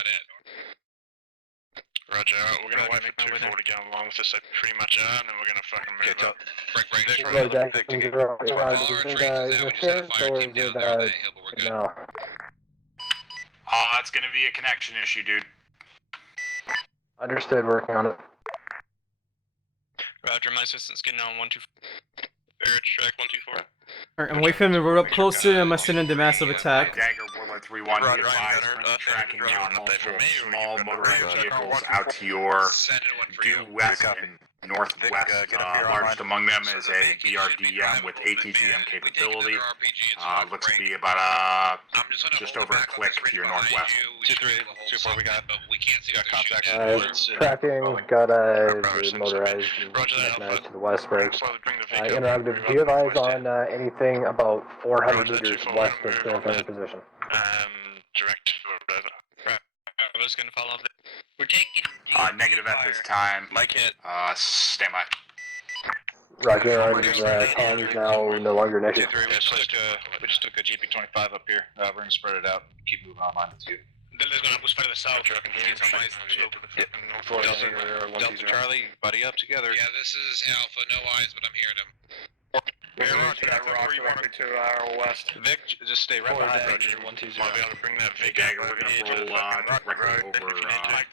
about it. Roger, we're gonna wait for 2-4 to get along with this, they pretty much are, and then we're gonna fucking move up. Break. Hello, Jack. Is it the sheriff or is it no? It's gonna be a connection issue, dude. Understood, working on it. Roger, my assistant's getting on 124. Average track 124. Alright, I'm waiting for him to roll up closer and I'm gonna send in the massive attack. Dagger, Warlord 3-1, be advised, tracking down multiple small motorized vehicles out to your due west and northwest. Largest among them is a BRDM with ATGM capability. Looks to be about just over a click to your northwest. 2-3, we got contact. Tracking, got a motorized to the west break. Interrogative, do you have eyes on anything about 400 meters west of the current position? Direct over. I was gonna follow up. We're taking. Negative at this time. Mike hit. Stand by. Roger, comms now no longer negative. We just took a GP25 up here. We're gonna spread it out. Keep moving on mine with you. Delta's gonna push to the south. Delta Charlie, buddy up together. Yeah, this is Alpha, no eyes, but I'm hearing him. To our west. Vic, just stay right behind me. 120. Might be able to bring that Vic Dagger, we're gonna roll directly over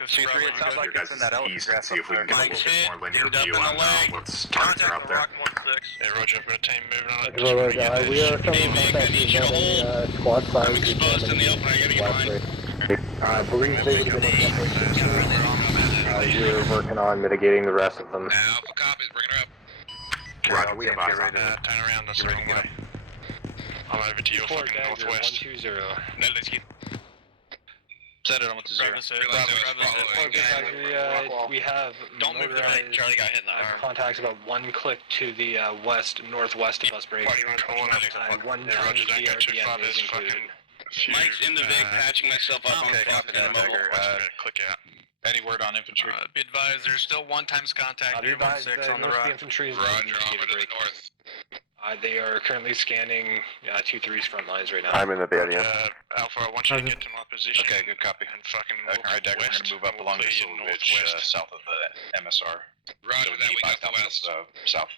C3, it sounds like it's in that east and see if we can get a little bit more linear view on what's targets are out there. Yeah, Roger, I've got a team moving on it. We are coming from squad size. I'm exposed in the open, I gotta get behind. I believe they would have been you're working on mitigating the rest of them. Alpha copies, bringing her up. Roger, we have eyes on Turn around, that's the wrong way. I'm over to your fucking northwest. 120. No, let's get. Set it on with the 0. We have Don't move the right. Charlie got hit in the arm. contacts about 1 click to the northwest of us break. One time BRDM is included. Mike's in the Vic, patching myself up on the copy that, Dagger. Click out. Any word on infantry? Be advised, there's still 1 times contact. 316 on the right. Infantry is Roger, over to the north. They are currently scanning 2-3's front lines right now. I'm in the barrier. Alpha, I want you to get to my position. Okay, good copy. And fucking Alright, Dagger, we're gonna move up along this little ridge south of the MSR. Roger that, we got the west. South.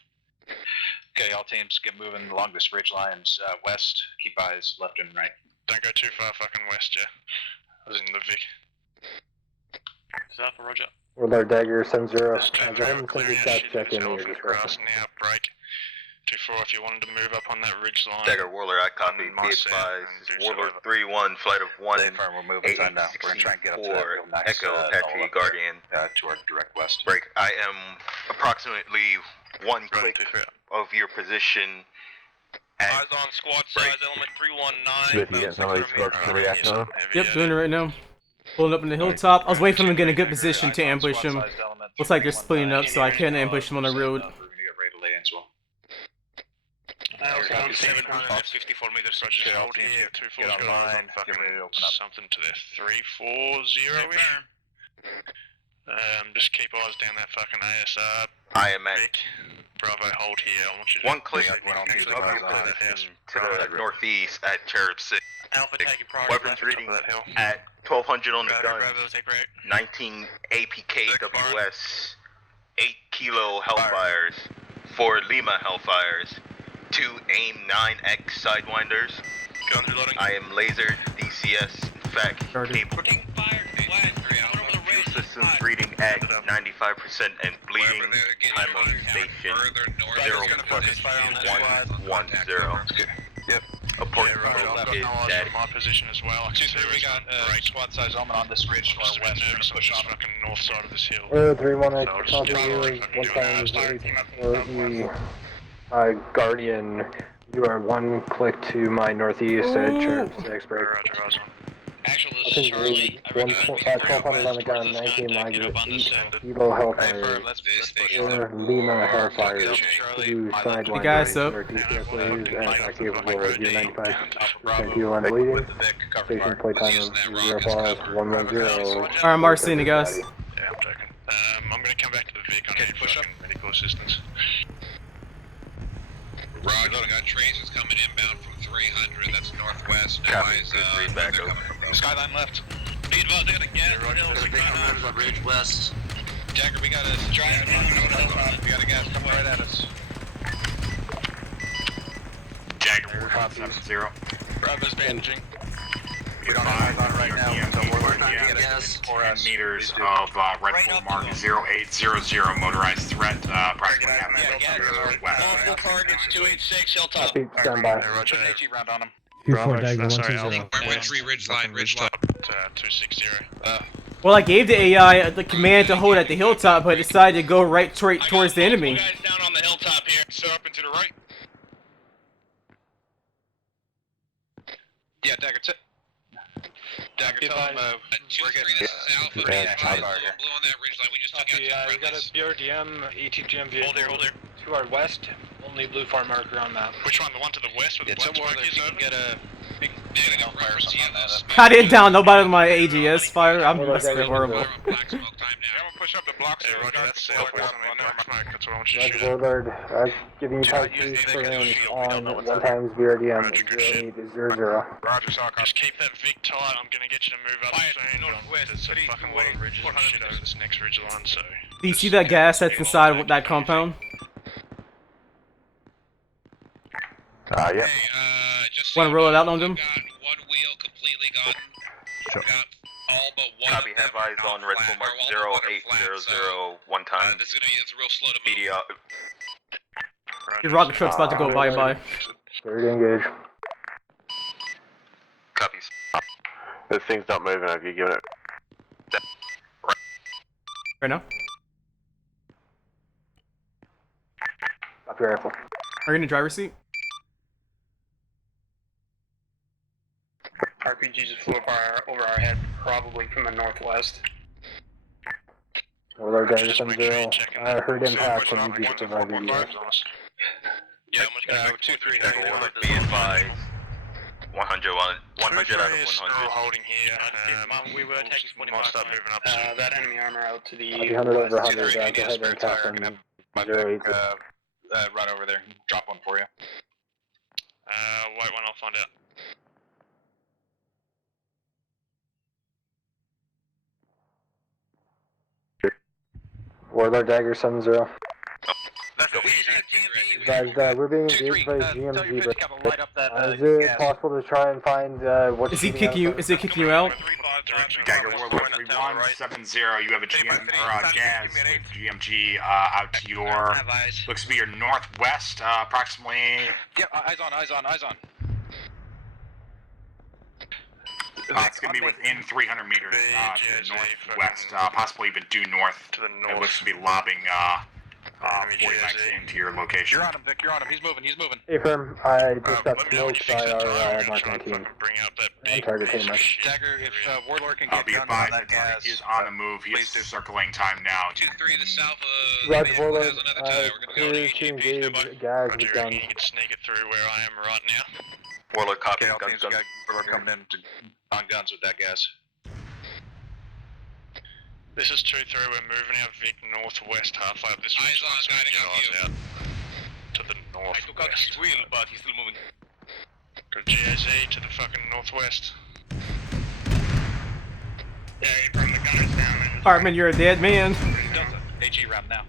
Okay, all teams get moving along this ridge lines west. Keep eyes left and right. Don't go too far fucking west, yeah. I was in the Vic. Alpha, Roger. Warlord Dagger 70. Clearing Check in yourself here. across now, break. 2-4 if you wanted to move up on that ridge line. Dagger Warlord, I copy. Be advised. Warlord 3-1, flight of 1. We're moving time now. We're gonna try and get up to that Echo, Apache, Guardian. To our direct west. Break. I am approximately 1 click of your position. Eyes on squad size, element 319. Yep, doing it right now. Pulling up in the hilltop. I was waiting for them to get in a good position to ambush him. Looks like they're splitting up, so I can't ambush them on the road. We're gonna get ready to lay into them. 54 meters. Roger, hold here. 2-4's got online. fucking Get ready to open up. something to their 3-4-0-ish. Just keep eyes down that fucking ASR. I am at Vic. Bravo, hold here. I want you to 1 click of your position to the northeast at Cherub 6. Alpha taking progress. Weapons reading at 1200 on the gun. Bravo, take right. 19 APK WS, 8 kilo Hellfires, 4 Lima Hellfires, 2 AIM 9X Sidewinders. Gun reloading. I am laser DCS, in fact, capable. Fuel systems reading at 95% and bleeding. I'm on station 0 plus 110. Yep. A port I've code got is no eyes daddy. on my position as well. I can see We got squad size element on this ridge to our just a bit west. We're nervous gonna on push this on them. fucking north side of this hill. 3-1, I So I'll just copy get you. on 1 times 8 Guardian. You are 1 click to my northeast at Cherub 6 break. Roger, eyes on. Actually, this is Charlie. 1200 on the gun, 19 Lager, 8 Kilo Hellfire, Let's 4 Lima Hellfire, 2 Sidewinders, Hey guys, so- or DCSAs, and are capable of your 95% fuel and bleeding. Station playtime of 05110. Alright, I'm RCing you guys. Yeah, I'm joking. I'm gonna come back to the Vic on any fucking medical assistance. Roger, I got traces coming inbound from 300, that's northwest. No Copy, eyes, good read back they're over. coming from those. Skyline left. Be advised, I got a gas on the hill. Ridge west. Jagger, we got a giant. We got a gas coming right at us. Jagger, 70. Bravo's bandaging. We don't have eyes on right now, so we're not getting gas. 10 meters of Red Bull Mark 0800 motorized threat, approximately half mile west. Multiple targets, 286, Hilltop. Copy, stand by. Roger. Put an AG round on him. 2-4 Dagger 120. Wait, 3 ridge line, ridge top. 260. Well, I gave the AI the command to hold at the hilltop, but it decided to go right towards the enemy. Guys down on the hilltop here. So up and to the right. Yeah, Dagger, Dagger, tell him, we're getting... This is Alpha, blue on that ridge line, we just took out We two got a friendlies. BRDM ATGM vehicle Hold there. to our west. Only BLUFOR marker on map. Which one? The one to the west with the black Somewhere smoke that is you can over? get a big Negative, reference TLS. I didn't down nobody with my AGS fire. I'm that's horrible. Black smoke time Yeah, now. I'm gonna push up the blocks. Hey, Roger, that's sail for Black smoke, that's what I want you to Roger, shoot at. Warlord. Giving you type 2 clearance on 1 times BRDM 0800. Roger, Just keep that Vic tight. I'm gonna get you to move up soon. There's a fucking lot of ridges and shit over this next ridge line, so... Do you see that gas that's inside that compound? Yeah. Hey, just Wanna roll it out on them? Got one wheel completely gone. Got all but one. Copy, have eyes on Red Bull Mark 0800 1 time. This is gonna be, it's real slow to move. Media. Your rocket truck's about to go bye-bye. Ready to engage. Copies. This thing's not moving, have you given it? Right now? Copy rifle. Are you in the driver's seat? RPG just flew up over our head, probably from the northwest. Warlord Dagger Just 70. making sure you're checking I that. heard impact So, and you one to provide 4.5 the is on us. Yeah, how much got 2-3 Dagger Warlord, be advised. 100 out of 100. Holding here. we were taking 25. Might start moving up soon. That enemy armor out to the 300 over 100. 2-3, Go need a ahead spare and tap tire, on gonna 08. run over there, drop one for you. Wait one, I'll find out. Warlord Dagger 70. Let's go. Guys, we're being engaged by GMG, but is it possible to try and find what's Is he shooting kicking you? out? Is it kicking you out? Dagger Warlord 3170, you have a gas with GMG out to your, looks to be your northwest, approximately... Yeah, eyes on. it's going to be within 300 meters to the northwest, possibly even due north. To the north. It looks to be lobbing 49 into your location. You're on him, Vic, he's moving. Hey, firm. I just got Let me know when you smoked fix by that tire. our I'm gonna try marking and team. bring out that On big target piece team, of shit. Dagger, if Warlord can I'll get be down on advised that that gas. is on the move. He is circling time now. 2-3, the south of Roger, vehicle Warlord. has another tire. We're gonna go to Clear to AGP. engage guys Roger, with guns. you can sneak it through where I am right now. Warlord, copy. Okay, Guns, guns. Warlord coming in on guns with that gas. This is 2-3, we're moving our Vic northwest halfway up this Eyes ridge line, on, so we guiding can on get you. eyes out to the I took out his northwest. wheel, but he's still moving. Got a GAZ to the fucking northwest. Yeah, from the gunners down. Hartman, you're a dead man. AG round now.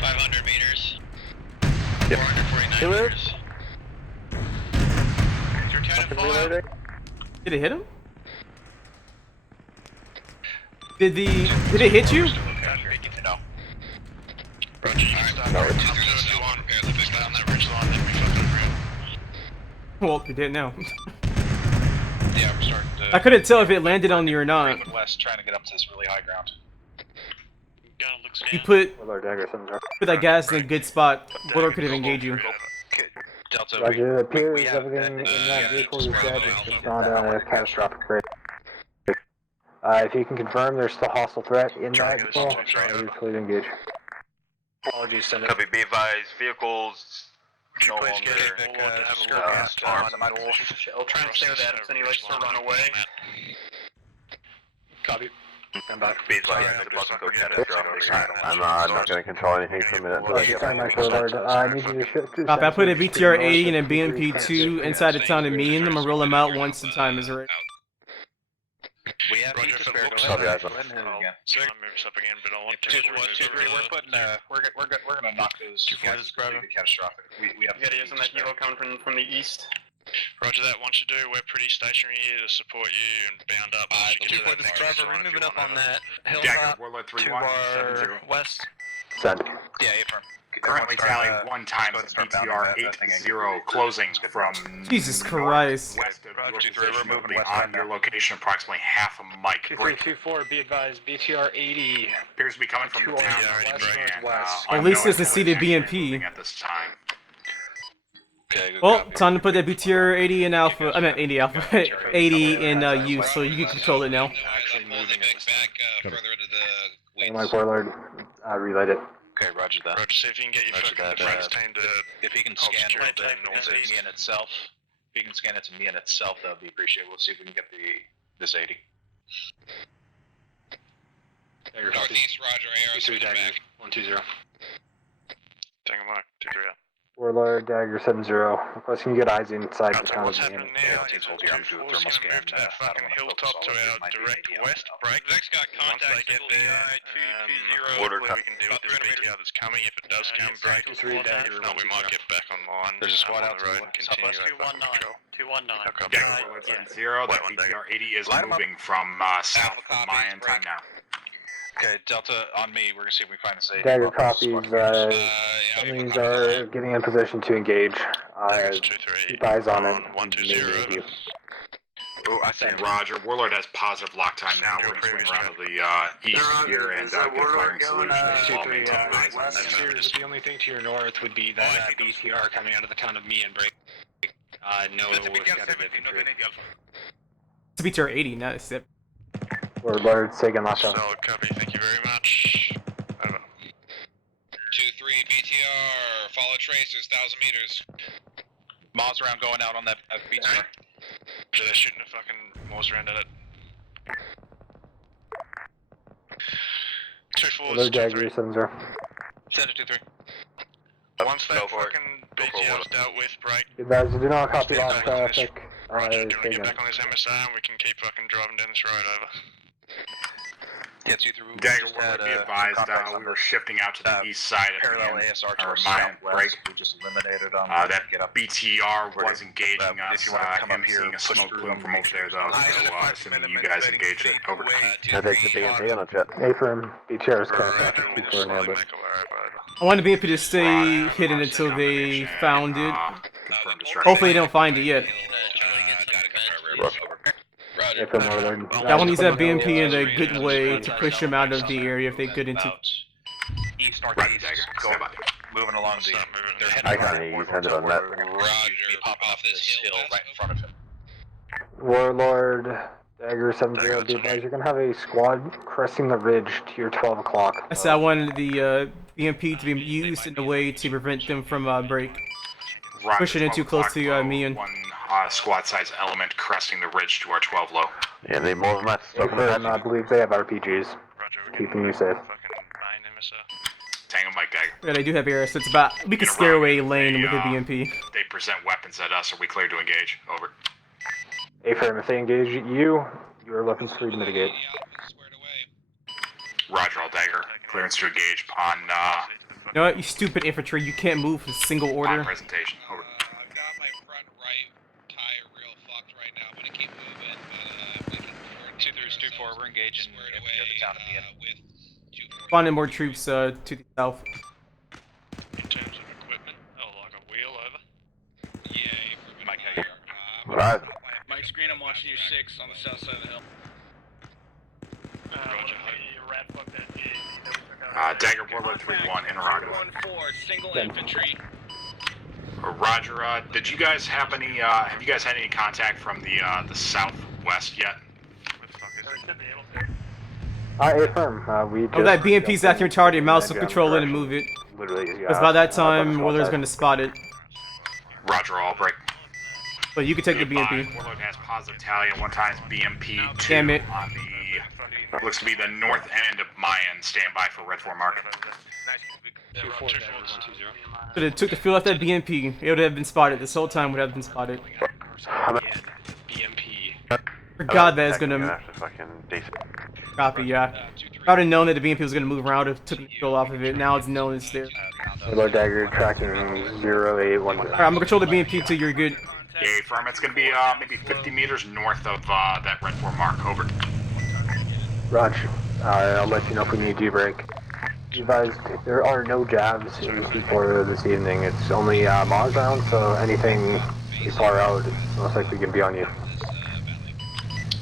$500 meters. 449 meters. Is your cannon fire? Did it hit him? Did it hit you? No. Roger, you can start. Alright, Up to 2-3, if you want. prepare the Vic. Stay on that ridge line, then we fucking agree. Well, you did now. Yeah, we're starting to... I couldn't tell if it landed on you or not. West, trying to get up to this really high ground. Gun looks You down. put Warlord Dagger 70. that gas in a good spot. Warlord could have engaged you. Delta, Roger, it appears we have everything in that yeah, vehicle is Bravo dead. Alpha. It's not a catastrophic break. If you can confirm there's still hostile threat in that vehicle, you're clear to engage. Apologies, send it. Copy, be advised. Vehicles no Please longer get Vic, have a look at armed. I'll try and stay with Adams and he likes to run away. Copy. I'm not going to control anything for a minute until I get back. I need you to shift through. I put a BTR 80 and a BMP 2 inside the town of me, and I'm gonna roll them out once the time is right. We have Roger, to if it spare. looks Go ahead. I'll move us up again, but I want to. 2-3, we're gonna knock those. 2-4, this is Bravo. Catastrophic. We have. You gotta use on that helo coming from the east. Roger that. Once you do, we're pretty stationary here to support you and bound up. 2-4, this is Bravo. We're moving up on that Dagger, hilltop Warlord to 3-1, our 7-0. west. Send. Yeah, affirm. Currently tallying 1 times BTR 8-0 closing from Jesus Christ. west of your position, we're moving on your location approximately half a mic. 2324, be advised, BTR 80. Appears to be coming from the town. West. At least there's a seated BMP. At this time. Well, time to put that BTR 80 in alpha. I meant 80 alpha. 80 in use, so you can control it now. Actually moving back further into the weeds. Mike Warlord, relayed it. Okay, roger that. Roger, see if you can get your fucking defense team to. If he can help scan secure it the to northeast. me in itself, if he can scan it to me in itself, that would be appreciated. We'll see if we can get this 80. Northeast, Roger, AR, switch back. 120. Tango Mark, 2-3 out. Warlord, Dagger 7-0. Requesting you get eyes inside the So town of what's happening now is hold the here, I'm doing force thermal gonna move scan, to that I don't fucking wanna hilltop focus to all our of my direct BT west out. break. Next got Once they contact get with there, hopefully we can deal with this BTR that's coming. If it does come, break. If not, we might get back online. There's a squad on out the road to and continue southwest. our fucking patrol. 219. Dagger, Warlord 7-0, that BTR 80 is moving from south of Mayan time now. Okay, Delta on me. We're gonna see if we can find this 80. Dagger copies. Enemies are getting in position to engage. Keep eyes on it. 120. Oh, I think Roger. Warlord has positive lock time now. We're going to swing around to the east here and get firing solutions while maintaining eyes on West, the only thing to your north would be that BTR coming out of the town of me and break. No, It's BTR 80, not a SIP. Warlord, Sagan Laka. Solid copy, thank you very much. Over. 2-3, BTR, follow tracers, 1,000 meters. Miles around going out on that BTR. They're shooting a fucking Morse round at it. 2-4, Warlord, Dagger 7-0. Send it 2-3. Once that fucking BTR's dealt with, break. You guys do not copy lost traffic. Roger, do you want to get Sagan. back on this MSR and we can keep fucking driving down this road, over. Yeah, 2-3. Dagger, Warlord, be advised, we were shifting out to the east side of parallel the ASR to our our Mayan break. southwest. We just eliminated them. That BTR was engaging us. If you want to come him up here, seeing a push smoke through plume them, from over there, though. So, assuming you guys engaged it. Over. I think the BMP on a jet. Affirm, BTR is contact before nailed it. I want the BMP to stay hidden until they found it. Confirmed destruction. Hopefully they don't find it yet. Affirm, Warlord. That one needs that BMP in a good way to push them out of the area if they get into. East, Right, northeast. Dagger. Go Stand by. moving along the. They're heading I got right it, toward he's headed on that. We're gonna Roger, pop off off this this hill hill right in front of him. Warlord, Dagger 7-0, be advised, you're gonna have a squad cresting the ridge to your 12 o'clock. I said I wanted the BMP to be used in a way to prevent them from break. Roger, Pushing in too 12 close to o'clock me and. One squad size element cresting the ridge to our 12 low. Yeah, they more than that. Affirm, I believe they have RPGs. Roger, we're Keeping you safe. fucking main MSR. Tango Mike Dagger. Yeah, they do have air, so it's about. We could scare away Lane with the BMP. They present weapons at us. Are we clear to engage? Over. Affirm, if they engage you, your weapons free to mitigate. Roger, all Dagger. Clearance to engage upon You know what, you stupid infantry, you can't move in single order. presentation. Over. I've got my front right tire real fucked right now. I'm gonna keep moving, but we can. 2-3, 2-4. We're engaging near the town of Ian. With 2-4. Finding more troops to the south. In terms of equipment, like a wheel over. Yeah, Mike, here. Right. Mike Screen, I'm watching you 6 on the south side of the hill. Dagger Warlord 3-1, interrogative. 1-4, single infantry. Roger, did you guys have any, have you guys had any contact from the southwest yet? Affirm, we just... Oh, that BMP's acting retarded, mouse will control it and move it. Literally, Because by that time, Warlord's gonna spot it. Roger, all break. But you can take the Be advised, BMP. Warlord has positive tally at 1 times BMP 2 Damn it. on the, looks to be the north end of Mayan. Stand by for red 4 mark. 2-4 Dagger 120. Should have took the field off that BMP. It would have been spotted. This whole time would have been spotted. BMP. Forgot that it's gonna After fucking decent. copy, yeah. I would have known that the BMP was gonna move around if took the field off of it. Now it's known it's there. Warlord Dagger tracking 0810. Alright, I'm gonna control the BMP till you're good. Okay, firm. It's going to be maybe 50 meters north of that red 4 mark. Over. Raj, I'll let you know if we need debrick. Be advised, there are no jabs in C4 this evening. It's only Mars round, so anything too far out is most likely going to be on you.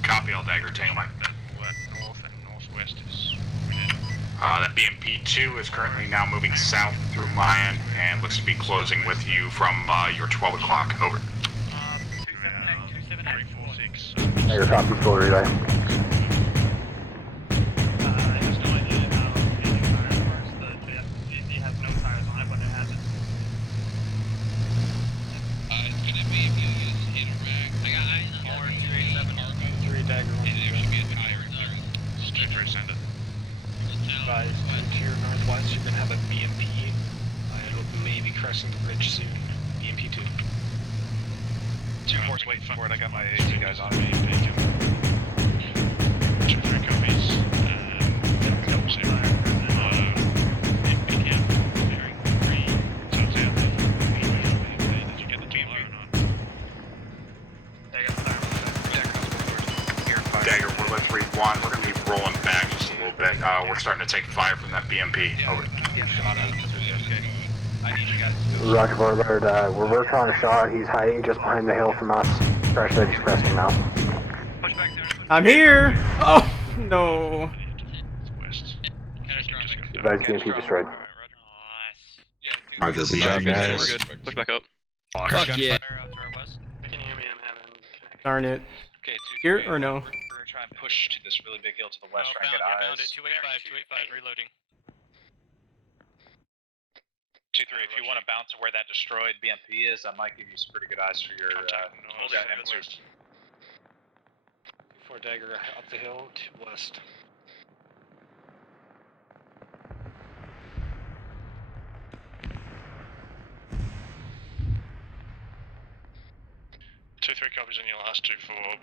Copy, all Dagger. Tango line. North and northwest is... That BMP 2 is currently now moving south through Mayan and looks to be closing with you from your 12 o'clock. Over. Dagger copy, full relay. To your northwest, you're gonna have a BMP. It'll maybe crossing the bridge soon. BMP 2. 2-4's waiting for it. I got my AT guys on me. 2-3 copies. 0. Did you get the team load on? Dagger, we're at 3-1. We're going to be rolling back just a little bit. We're starting to take fire from that BMP. Over. Roger, Warlord, we're working on a shot. He's hiding just behind the hill from us. Fresh edge pressing now. I'm here! Oh, no. Advise BMP destroyed. Roger, be back, guys. Push back up. Fuck yeah. Darn it. Okay, Here or no? We're gonna try and push to this really big hill to the west, try and get eyes. 285, reloading. 2-3, if you want to bounce to where that destroyed BMP is, I might give you some pretty good eyes for your Zeus. 4 Dagger up the hill to west. 2-3 copies on your last 2-4.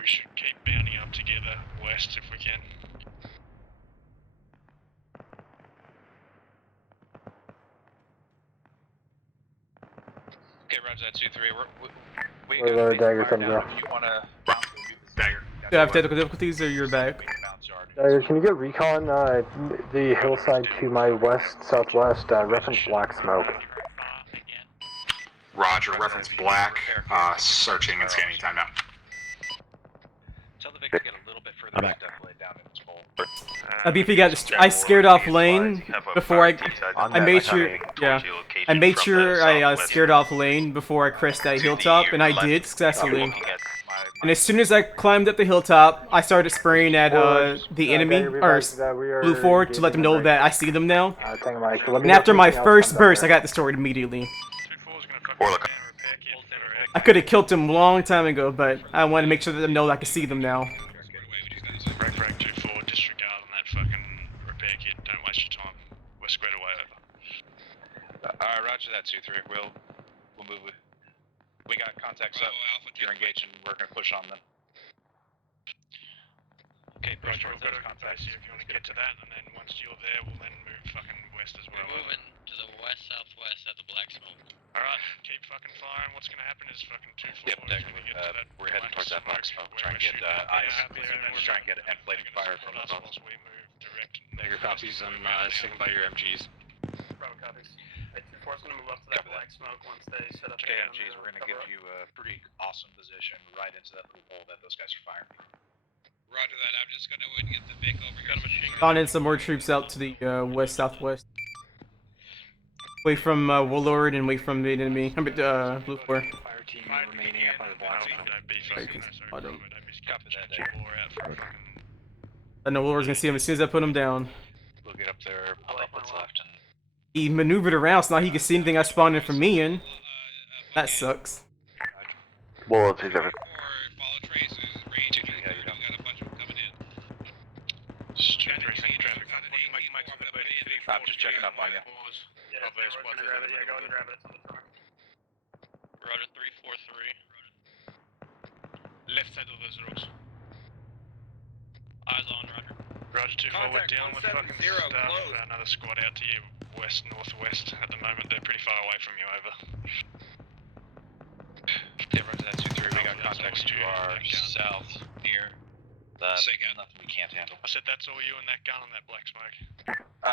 We should keep bounding up together west if we can. Okay, roger that 2-3. We Warlord Dagger comes up. if you want to bounce to Dagger. Do I have technical difficulties or you're back? Dagger, can you get recon the hillside to my west-southwest, reference black smoke? Roger, reference black, searching and scanning time now. Tell the Vic to get a little bit further back, definitely down in this hole. BP got I scared off lane before I made sure, yeah, I made sure I scared off lane before I crest that hilltop, and I did successfully. And as soon as I climbed up the hilltop, I started spraying at the enemy, or BLUFOR, to let them know that I see them now. And after my first burst, I got destroyed immediately. I could have killed them a long time ago, but I wanted to make sure that they know that I can see them now. Frag 2-4, disregard on that fucking repair kit. Don't waste your time. We're squared away over. Alright, roger that 2-3. We'll move it. We got contacts up. You're engaged and we're gonna push on them. Okay, push towards those contacts. If you want to get to that, and then once you're there, we'll then move fucking west as well. We're moving to the west-southwest at the black smoke. Alright, keep fucking firing. What's gonna happen is fucking 2-4 Yep, we're heading towards that black smoke. Try and get eyes. We're trying to get enflating fire from the north. We move direct. Dagger copies. I'm sticking by your MGs. Bravo copies. 2-4's gonna move up to that black smoke once they set up. Okay, MGs, we're gonna give you a pretty awesome position right into that little hole that those guys are firing. Roger that. I'm just gonna get the Vic over here. Gone in some more troops out to the west-southwest. Away from Warlord and away from the enemy. I'm at BLUFOR. Fire team remaining up by the black smoke. I know Warlord's gonna see him as soon as I put him down. We'll get up there, pull up what's left, and He maneuvered around so now he can see anything I spawned in from me in. That sucks. Well, it's different. Follow traces, range, we got a bunch of them coming in. I'm just checking up on you. Yeah, we're gonna grab it. Yeah, go ahead and grab it. It's on the truck. Roger 343. Left side of those rocks. Eyes on, Roger. Roger 2-4, we're dealing with fucking 170, stuff. close. Another squad out to you west, northwest at the moment. They're pretty far away from you, over. Yeah, Roger that 2-3. We got contacts to our south near the nothing we can't handle. I said that's all you and that gun and that black smoke.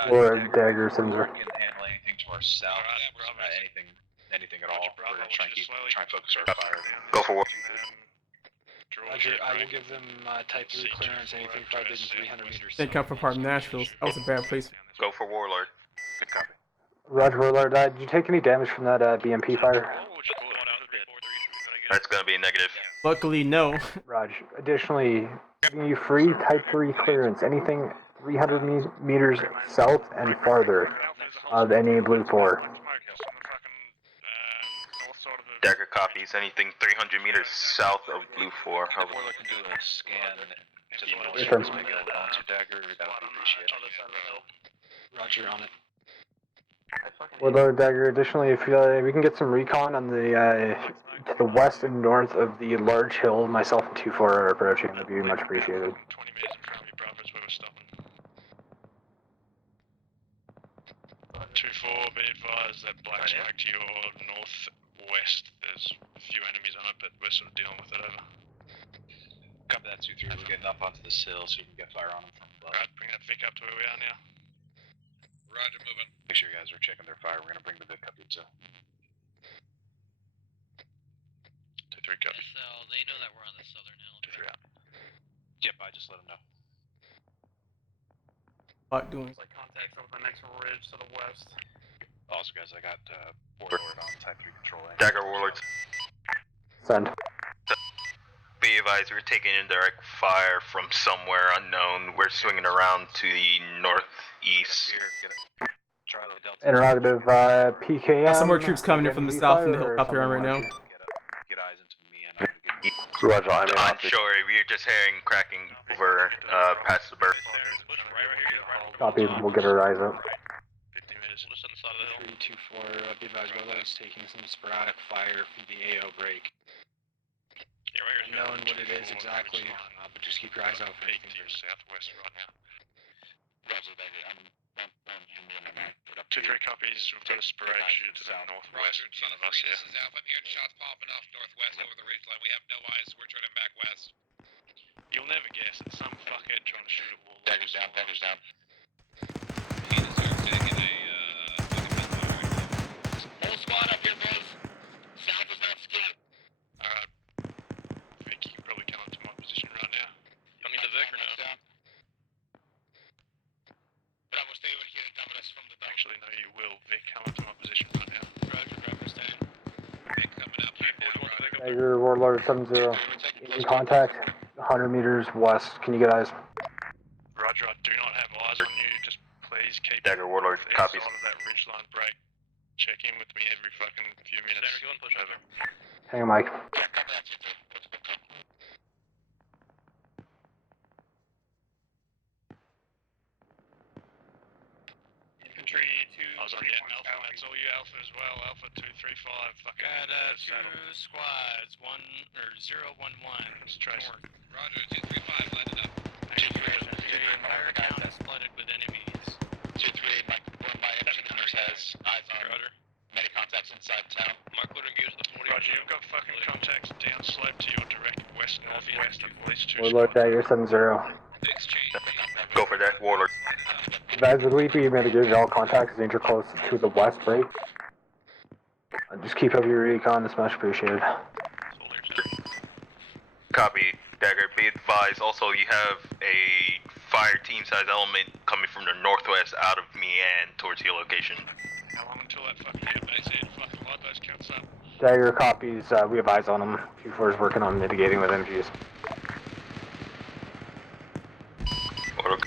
Or dagger sensor. We can handle anything to our south. Anything at all. We're gonna try and focus our fire. Go for war. Roger, I will give them type 3 clearance, anything farther than 300 meters. They come from FARP Nashville. That was a bad place. Go for Warlord. Good copy. Roger, Warlord. Did you take any damage from that BMP fire? That's gonna be a negative. Luckily, no. Roger. Additionally, giving you free type 3 clearance, anything 300 meters south and farther of any BLUFOR. Dagger copies anything 300 meters south of BLUFOR. If we're looking to do a scan to the north, Affirm. maybe onto Dagger, that would be appreciated. Roger, on it. Warlord, Dagger. Additionally, if we can get some recon on the to the west and north of the large hill, myself and 2-4 are approaching, that'd be much appreciated. 20 meters in front of you, Bravo's where we're stopping. 2-4, be advised that black smoke to your northwest. There's a few enemies on it, but we're sort of dealing with it, over. Copy that 2-3. We're getting up onto this hill so you can get fire on them from above. Alright, bring that Vic up to where we are now. Roger, moving. Make sure you guys are checking their fire. We're gonna bring the Vic up to 2-3, copy. So they know that we're on the southern hill. 2-3 out. Yep, I just let them know. Fuck doing. It's like contacts over the next ridge to the west. Also, guys, I got Warlord on type 3 control. Dagger Warlords. Send. Be advised, we're taking indirect fire from somewhere unknown. We're swinging around to the northeast. Interrogative, PKM. Got some more troops coming in from the south from the hilltop they're on right now. Get eyes into me and I'm gonna get Roger, I'm in. I'm sorry, we were just hearing cracking over past the berth. Copy, we'll get our eyes up. 50 meters. Just on the side of the hill. 3-2-4, be advised, Warlord's taking some sporadic fire from the AO break. Yeah, right here. Unknown what it is exactly, but just keep your eyes out for anything. To your southwest right now. Roger, baby. I'm 2-3 copies. We've got a sporadic shoot to the northwest in front of us here. This is Alpha. I'm hearing shots popping off northwest over the ridgeline. We have no eyes. We're turning back west. You'll never guess. It's some fuckhead trying to shoot at wall. Daggers down, daggers down. He deserves to get a Whole squad up here, boys. South is not scared. Alright. Vic, you can probably come up to my position right now. I need the Vic or no? Bravo, stay over here and cover us from the back. Actually, no, you will. Vic, come up to my position right now. Roger, Bravo, stay. Vic coming up right now. Roger. Dagger, Warlord 70. In contact, 100 meters west. Can you get eyes? Roger, I do not have eyes on you. Just please keep Dagger Warlord, the copies. side of that ridgeline break. Check in with me every fucking few minutes. Standard going, push over. Hang on, Mike. Yeah, cover that, 2-3. Infantry 2. I was on Alpha, that's all you Alpha as well. Alpha 235, fucking. Got 2 squads, 011. It's Trace. Roger, 235, light it up. Fire count is flooded with enemies. 2-3, Mike, one by MG Hunters has eyes on Roger. many contacts inside town. Mark loading gears to the 40. Roger, you've got fucking contacts down slope to your direct west northwest of at least 2 Warlord, squads. Dagger 70. Exchange. Go for that, Warlord. Guys, would we be mitigated all contacts danger close to the west break? Just keep up your recon, it's much appreciated. Copy, Dagger. Be advised, also you have a fire team size element coming from the northwest out of Mian towards your location. How long until that fucking base hit? Fucking light those counts up. Dagger copies, we have eyes on them. Q4 is working on mitigating with MGs. Order.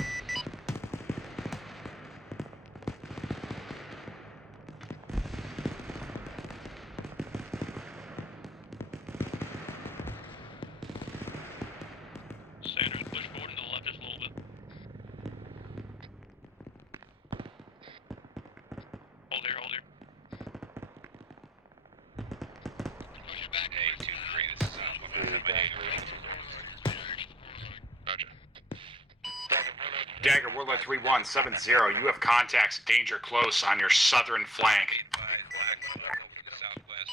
Warlord 3170, you have contacts danger close on your southern flank.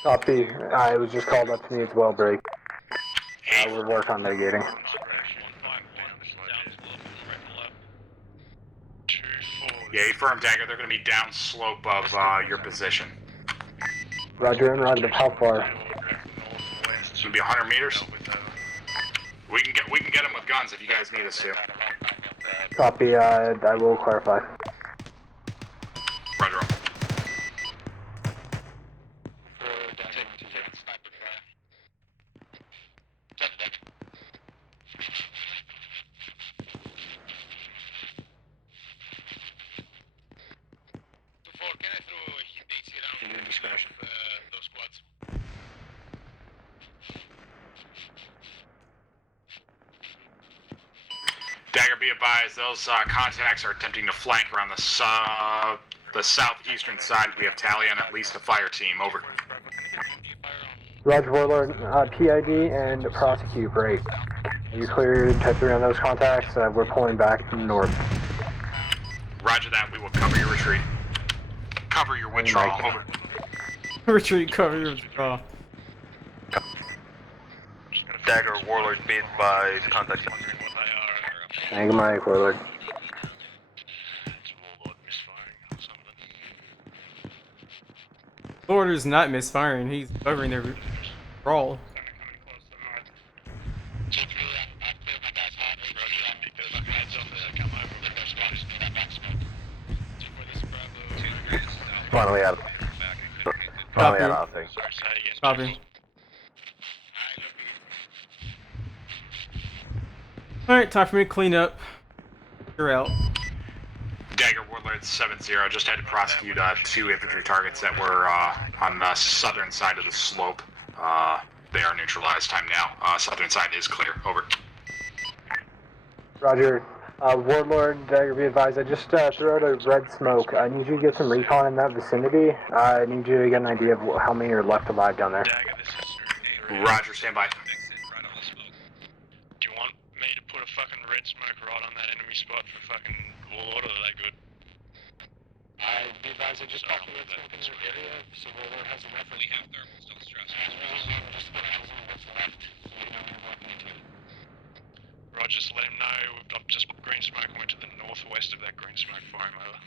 Copy. It was just called up to me as well, Break. We'll work on mitigating. Yeah, firm Dagger, they're going to be down slope of your position. Roger, interrogative, how far? It's going to be 100 meters. We can get them with guns if you guys need us to. Copy, I will clarify. Roger. Can I throw a heat around those squads? Dagger, be advised, those contacts are attempting to flank around the southeastern side. We have tally on at least a fire team. Over. Roger, Warlord, PID and prosecute, Break. Are you cleared type 3 on those contacts? We're pulling back north. Roger that, we will cover your retreat. Cover your withdrawal, over. Retreat, cover your withdrawal. Dagger, Warlord, be advised, contact. Thank you, Mike, Warlord. Lord is not misfiring, he's covering their withdrawal. Finally out. Finally out of thing. Copy. Alright, time for me to clean up. You're out. Dagger, Warlord 70, just had to prosecute 2 infantry targets that were on the southern side of the slope. They are neutralized. Time now. Southern side is clear. Over. Roger. Warlord, Dagger, be advised, I just threw out a red smoke. I need you to get some recon in that vicinity. I need you to get an idea of how many are left alive down there. Roger, stand by. Do you want me to put a fucking red smoke right on that enemy spot for fucking Warlord, or are they good? I be advised, I just popped the red smoke in your area, so Warlord has a reference. We have thermals, don't stress. Just put eyes on what's left, so you know you're walking into it. Roger, just let him know. I've just put green smoke and went to the northwest of that green smoke for him, over.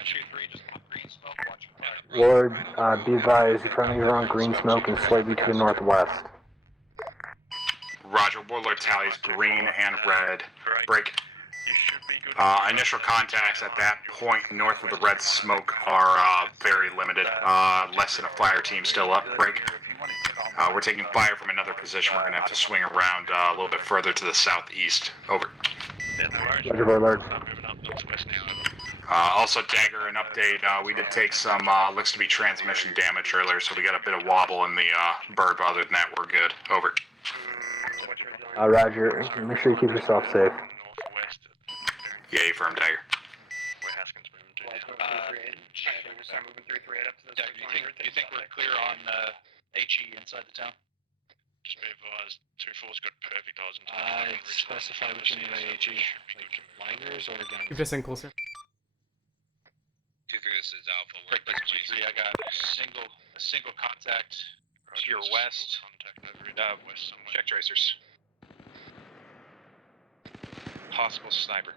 2-3, just pop green smoke, watch your fire. Lord, be advised, friendlies are on green smoke and slightly to the northwest. Roger, Warlord tallies green and red. Break. Initial contacts at that point north of the red smoke are very limited. Less than a fire team still up. Break. We're taking fire from another position. We're going to have to swing around a little bit further to the southeast. Over. Roger, Warlord. Also, Dagger, an update. We did take some looks to be transmission damage earlier, so we got a bit of wobble in the bird, but other than that, we're good. Over. Roger. Make sure you keep yourself safe. Yay, firm Dagger. Do you think we're clear on HE inside the town? Just be advised, 2-4's got perfect odds in I'd specify which one you HE. Liners or guns? Keep this in closer. 2-3, this is Alpha. Break this 2-3, I got a single contact to your west. Check tracers. Possible sniper.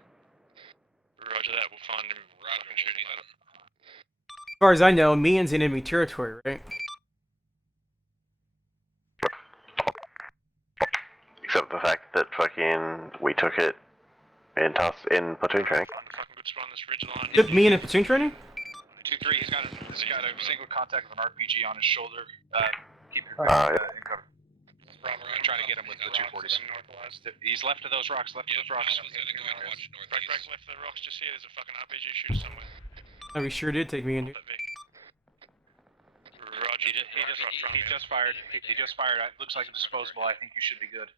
Roger that, we'll find him. Fucking shooting at him. As far as I know, Mian's in enemy territory, right? Except the fact that fucking we took it in platoon training. Fucking good spot on this ridge line. Took Mian in platoon training? 2-3, he's got a single contact with an RPG on his shoulder. Keep your Yeah. in cover. I'm trying to get him with the 240s. He's left of those rocks, Break left of the rocks just here, there's a fucking RPG shooter somewhere. Oh, we sure did take Mian, dude. Roger, he just fired. He just fired. It looks like a disposable. I think you should be good.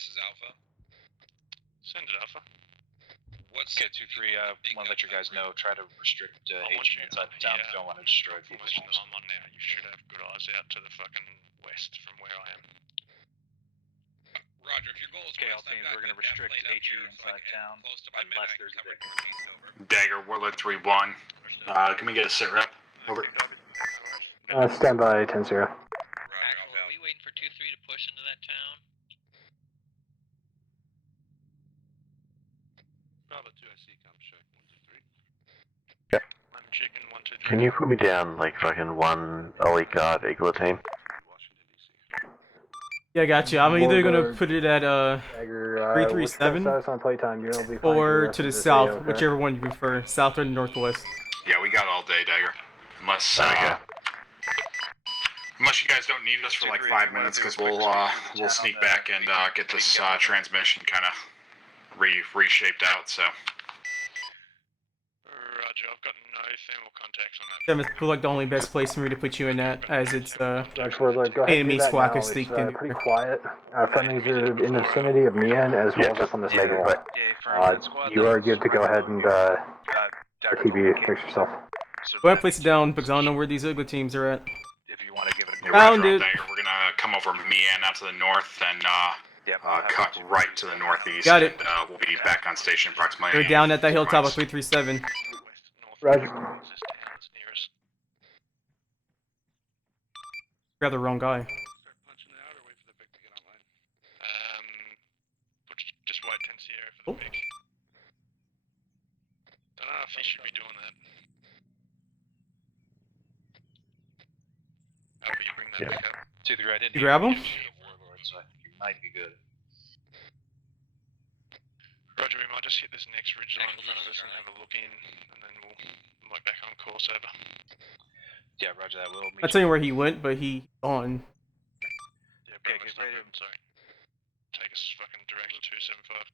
this is Alpha. Send it, Alpha. What's Okay, 2-3, want to let your guys know, try to restrict HE inside the town if you don't want to destroy people's Information homes. that I'm on now, you should have good eyes out to the fucking west from where I am. Roger, if your goal is Okay, all west, I've teams, got we're going to good depth restrict plate up HE here, so I inside can town close to my men, unless I can there's a cover victim. northeast over. Dagger, Warlord 3-1. Can we get a sit rep? Over. Stand by 10-0. Roger, Axel, are we waiting for 2-3 to push into that town? Bravo 2, I see, come check. 1, 2, 3. Yep. I'm chicken, 1, 2, 3. Can you put me down like fucking one elite guard equal team? Yeah, I got you. I'm either gonna put it at Dagger, 337 status on playtime, you'll be fine or for to the rest of this south, video, okay? whichever one you prefer, south or northwest. Yeah, we got all day, Dagger. Unless you guys don't need us for like 5 minutes, because we'll sneak back and get this transmission kind of reshaped out. So. Roger, I've got no thermal contacts on that. Seventh feels like the only best place for me to put you in that, as it's Roger, go ahead and enemy do that squawk now. is It's sneaked in. pretty quiet. Friendlies are in the vicinity of Mian as well as up on the schedule. You are good to go ahead and TB fix yourself. Go ahead and place it down because I don't know where these ugly teams are at. If you want to give it a Found it. Dagger, we're gonna come over Mian out to the north and cut right to the northeast. Got it. And, we'll be back on station approximately. They're down at that hilltop of 337. Roger. Grab the wrong guy. Just wait 10 Sierra for the pick. Don't know if he should be doing that. How about you bring that back up? 2-3, I didn't You grab him? Warlord, so I think you might be good. Roger, we might just hit this next ridge line in front of us and have a look in, and then we'll be back on course over. Yeah, roger that. We'll meet I'll tell you where he went, but he's gone. Yeah, okay, get ready. Sorry. Take us fucking direct to 275.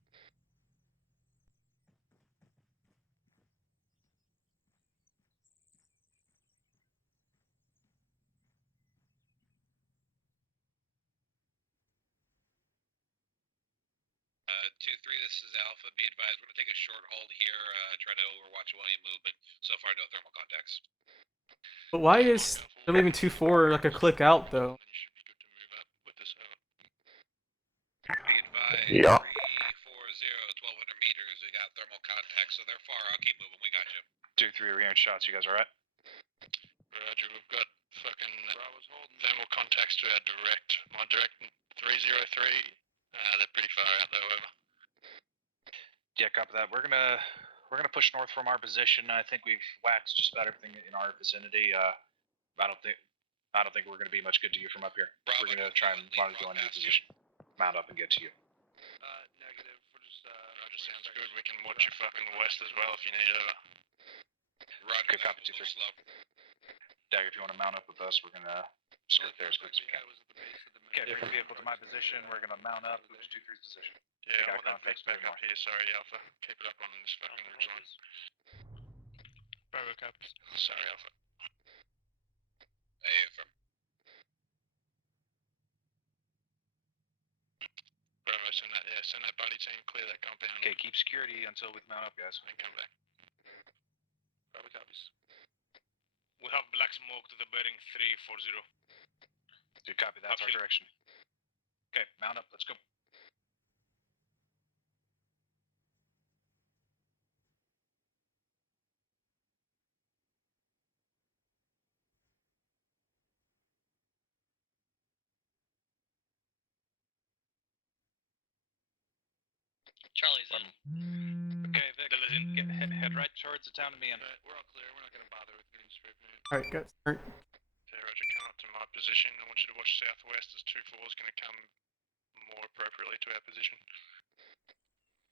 Two, three, this is Alpha. Be advised, we're gonna take a short hold here, try to overwatch while you move, but so far no thermal contacts. But why is they're leaving 2-4 like a click out though? Be advised, Yeah. 340, 1200 meters. We got thermal contacts, so they're far. I'll keep moving. We got you. 2-3, we're hearing shots. You guys alright? Roger, we've got fucking thermal contacts to our direct. My direct 303. They're pretty far out though, over. Yeah, copy that. We're gonna push north from our position. I think we've waxed just about everything in our vicinity. I don't think we're gonna be much good to you from up here. We're gonna try and go into your position, mount up and get to you. Negative. We're just Roger, sounds good. We can watch you fucking west as well if you need over. Roger, Good copy, 2-3. Dagger, if you want to mount up with us, we're gonna skirt there as quick as we can. Okay, bring the vehicle to my position. We're gonna mount up. Move to 2-3's position. Yeah, I want that flex back up here. Sorry, Alpha. Keep it up on this fucking ridge line. Bravo copies. Sorry, Alpha. Hey, from Bravo, send that buddy team, clear that compound. Okay, keep security until we mount up, guys. And come back. Bravo copies. We have black smoke to the bearing 340. Good copy, that's our direction. Okay, mount up, let's go. Charlie's in. Okay, Vic, head right towards the town of Mian. We're all clear. We're not going to bother with green strip here. Alright, guys. Alright. Okay, Roger, come up to my position. I want you to watch southwest as 2-4 is going to come more appropriately to our position.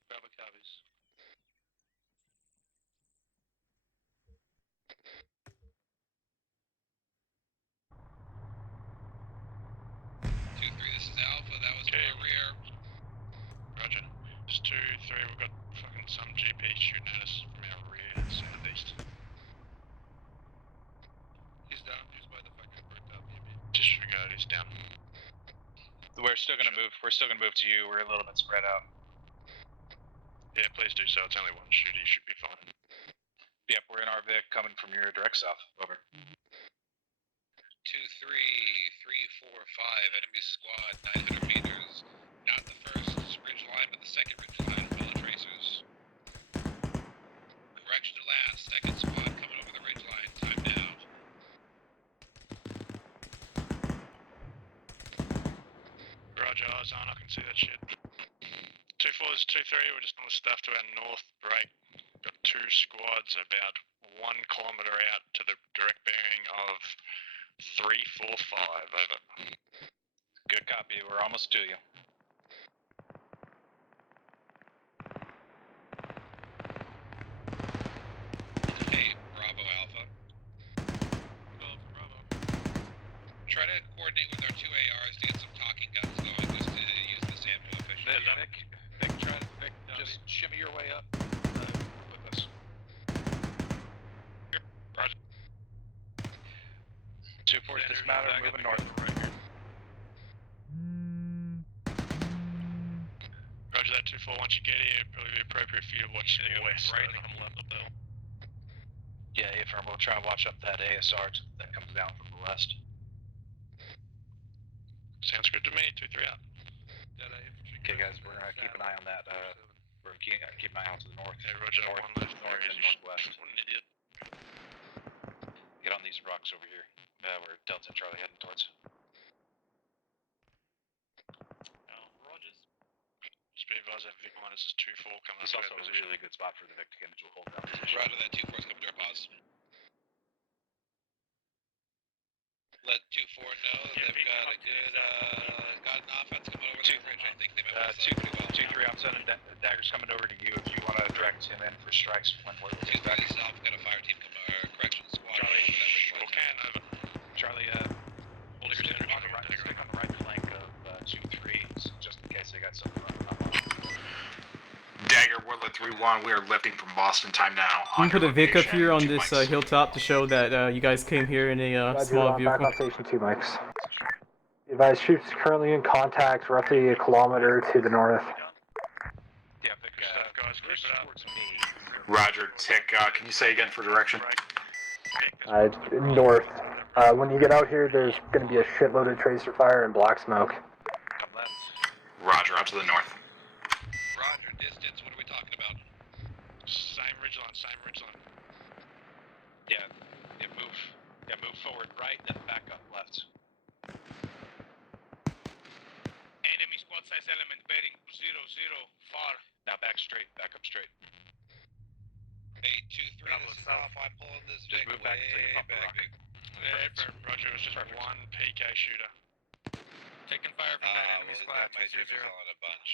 Bravo copies. This is Alpha. That was our rear. Roger. Just 2-3. We've got fucking some GP shooting at us from our rear southeast. He's down. He's by the fucking brick up. Disregard. He's down. We're still gonna move. We're still gonna move to you. We're a little bit spread out. Yeah, please do so. It's only one shooter. You should be fine. Yep, we're in our Vic coming from your direct south. Over. 2, 3, 3, 4, 5. Enemy squad, 900 meters. Not the first ridge line, but the second ridge line. Fellow tracers. Correction to last. Second squad coming over the ridge line. Time now. Roger, eyes on. I can see that shit. 2-4 is 2-3. We're just on the stuff to our north. Break. Got 2 squads about 1 kilometer out to the direct bearing of 345. Over. Good copy. We're almost to you. Hey, Bravo Alpha. Bravo. Try to coordinate with our 2 ARs to get some talking guns going, just to use this ammo efficiently. Vic, just shimmy your way up with us. Roger. 2-4 dismounted, moving north. Roger that 2-4. Once you get here, it'd probably be appropriate for you to watch the west. Right on the left of them. Yeah, affirm. We'll try and watch up that ASR that comes down from the west. Sounds good to me. 2-3 out. Okay, guys, we're gonna keep an eye on that. We're gonna keep an eye out to the north. Hey, Roger, north, one left north there and is northwest. what an idiot. Get on these rocks over here. We're Delta and Charlie heading towards. Rogers. Just be advised that Vic minus is 2-4 coming It's up also to our a position. really good spot for the Vic to get into a hold down position. Roger that 2-4 is coming to our pause. Let 2-4 know that they've got a good, got an offense coming over the bridge. I think they might want to pretty well. 2-3, I'm sending daggers coming over to you if you want to direct him in for strikes when we're 2-3 south, got a fire team coming, corrections squad. Charlie, over that ridge line. can over. Charlie, stick on the right flank of 2-3, just in case they got something running up on. Dagger, Warlord 3-1, we are lifting from Boston. Time now. You can put a Vic up here on this hilltop to show that you guys came here in a small vehicle. Back on station 2, Mikes. Advise troops currently in contact roughly a kilometer to the north. Yeah, Vic, guys, keep it up. towards me. Roger, Tick, can you say again for direction? North. When you get out here, there's going to be a shitload of tracer fire and black smoke. Come left. Roger, up to the north. Roger, distance, what are we talking about? Same ridgeline. Yeah, move forward right, then back up left. Enemy squad size element bearing 00 far. Now back up straight. Hey, 2-3, this is off. I'm pulling this Just Vic move back until you way bump the back. rock. Roger, it was just one PK shooter. Taking fire from that enemy squad My 2-0. troops all in a bunch.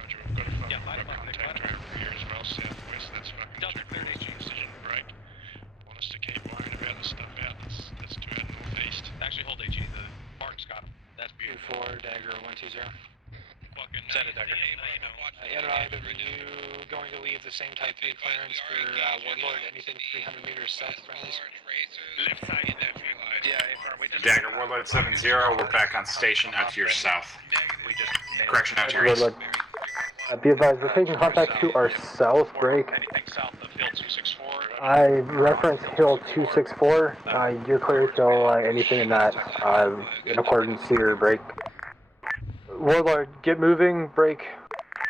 Roger, we've got a fucking Yeah, line up, contact line up. around here as well, southwest. That's fucking Delta cleared HE. precision break. Want us to keep worrying about the stuff out that's to our northeast. Actually, hold HE. The Mark's got him. That's beautiful. 2-4, Dagger 120. Send it, Dagger. Anizay, are you going to leave the same type 3 clearance for Warlord? Anything 300 meters south of friendlies? Left side in that tree line. Yeah, affirm. We just Dagger, Warlord 7-0, we're back on station out to your south. Correction, out to your east. Warlord. Be advised, we're taking contact to our south, break. Anything south of Hill 264? I reference Hill 264. You're clear till anything in that, in accordance to your break. Warlord, get moving, break.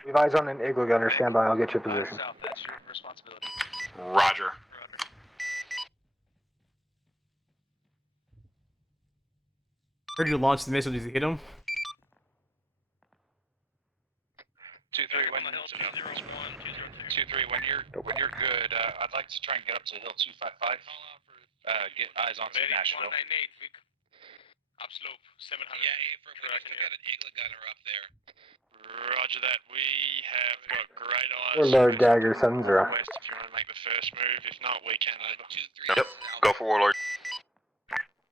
Leave eyes on an igloo gunner, stand by, I'll get you position. South, that's your responsibility. Roger. Heard you launch the missile. Did you hit him? 2-3, when 2-3, when you're good, I'd like to try and get up to Hill 255. Get eyes onto Nashville. 198, Vic. Upslope, 700. Yeah, affirm, we got an igloo gunner up there. Roger that. We have got great eyes. Warlord Dagger 7-0. West, if you want to make the first move. If not, we can over. 2-3. Yep, go for Warlord.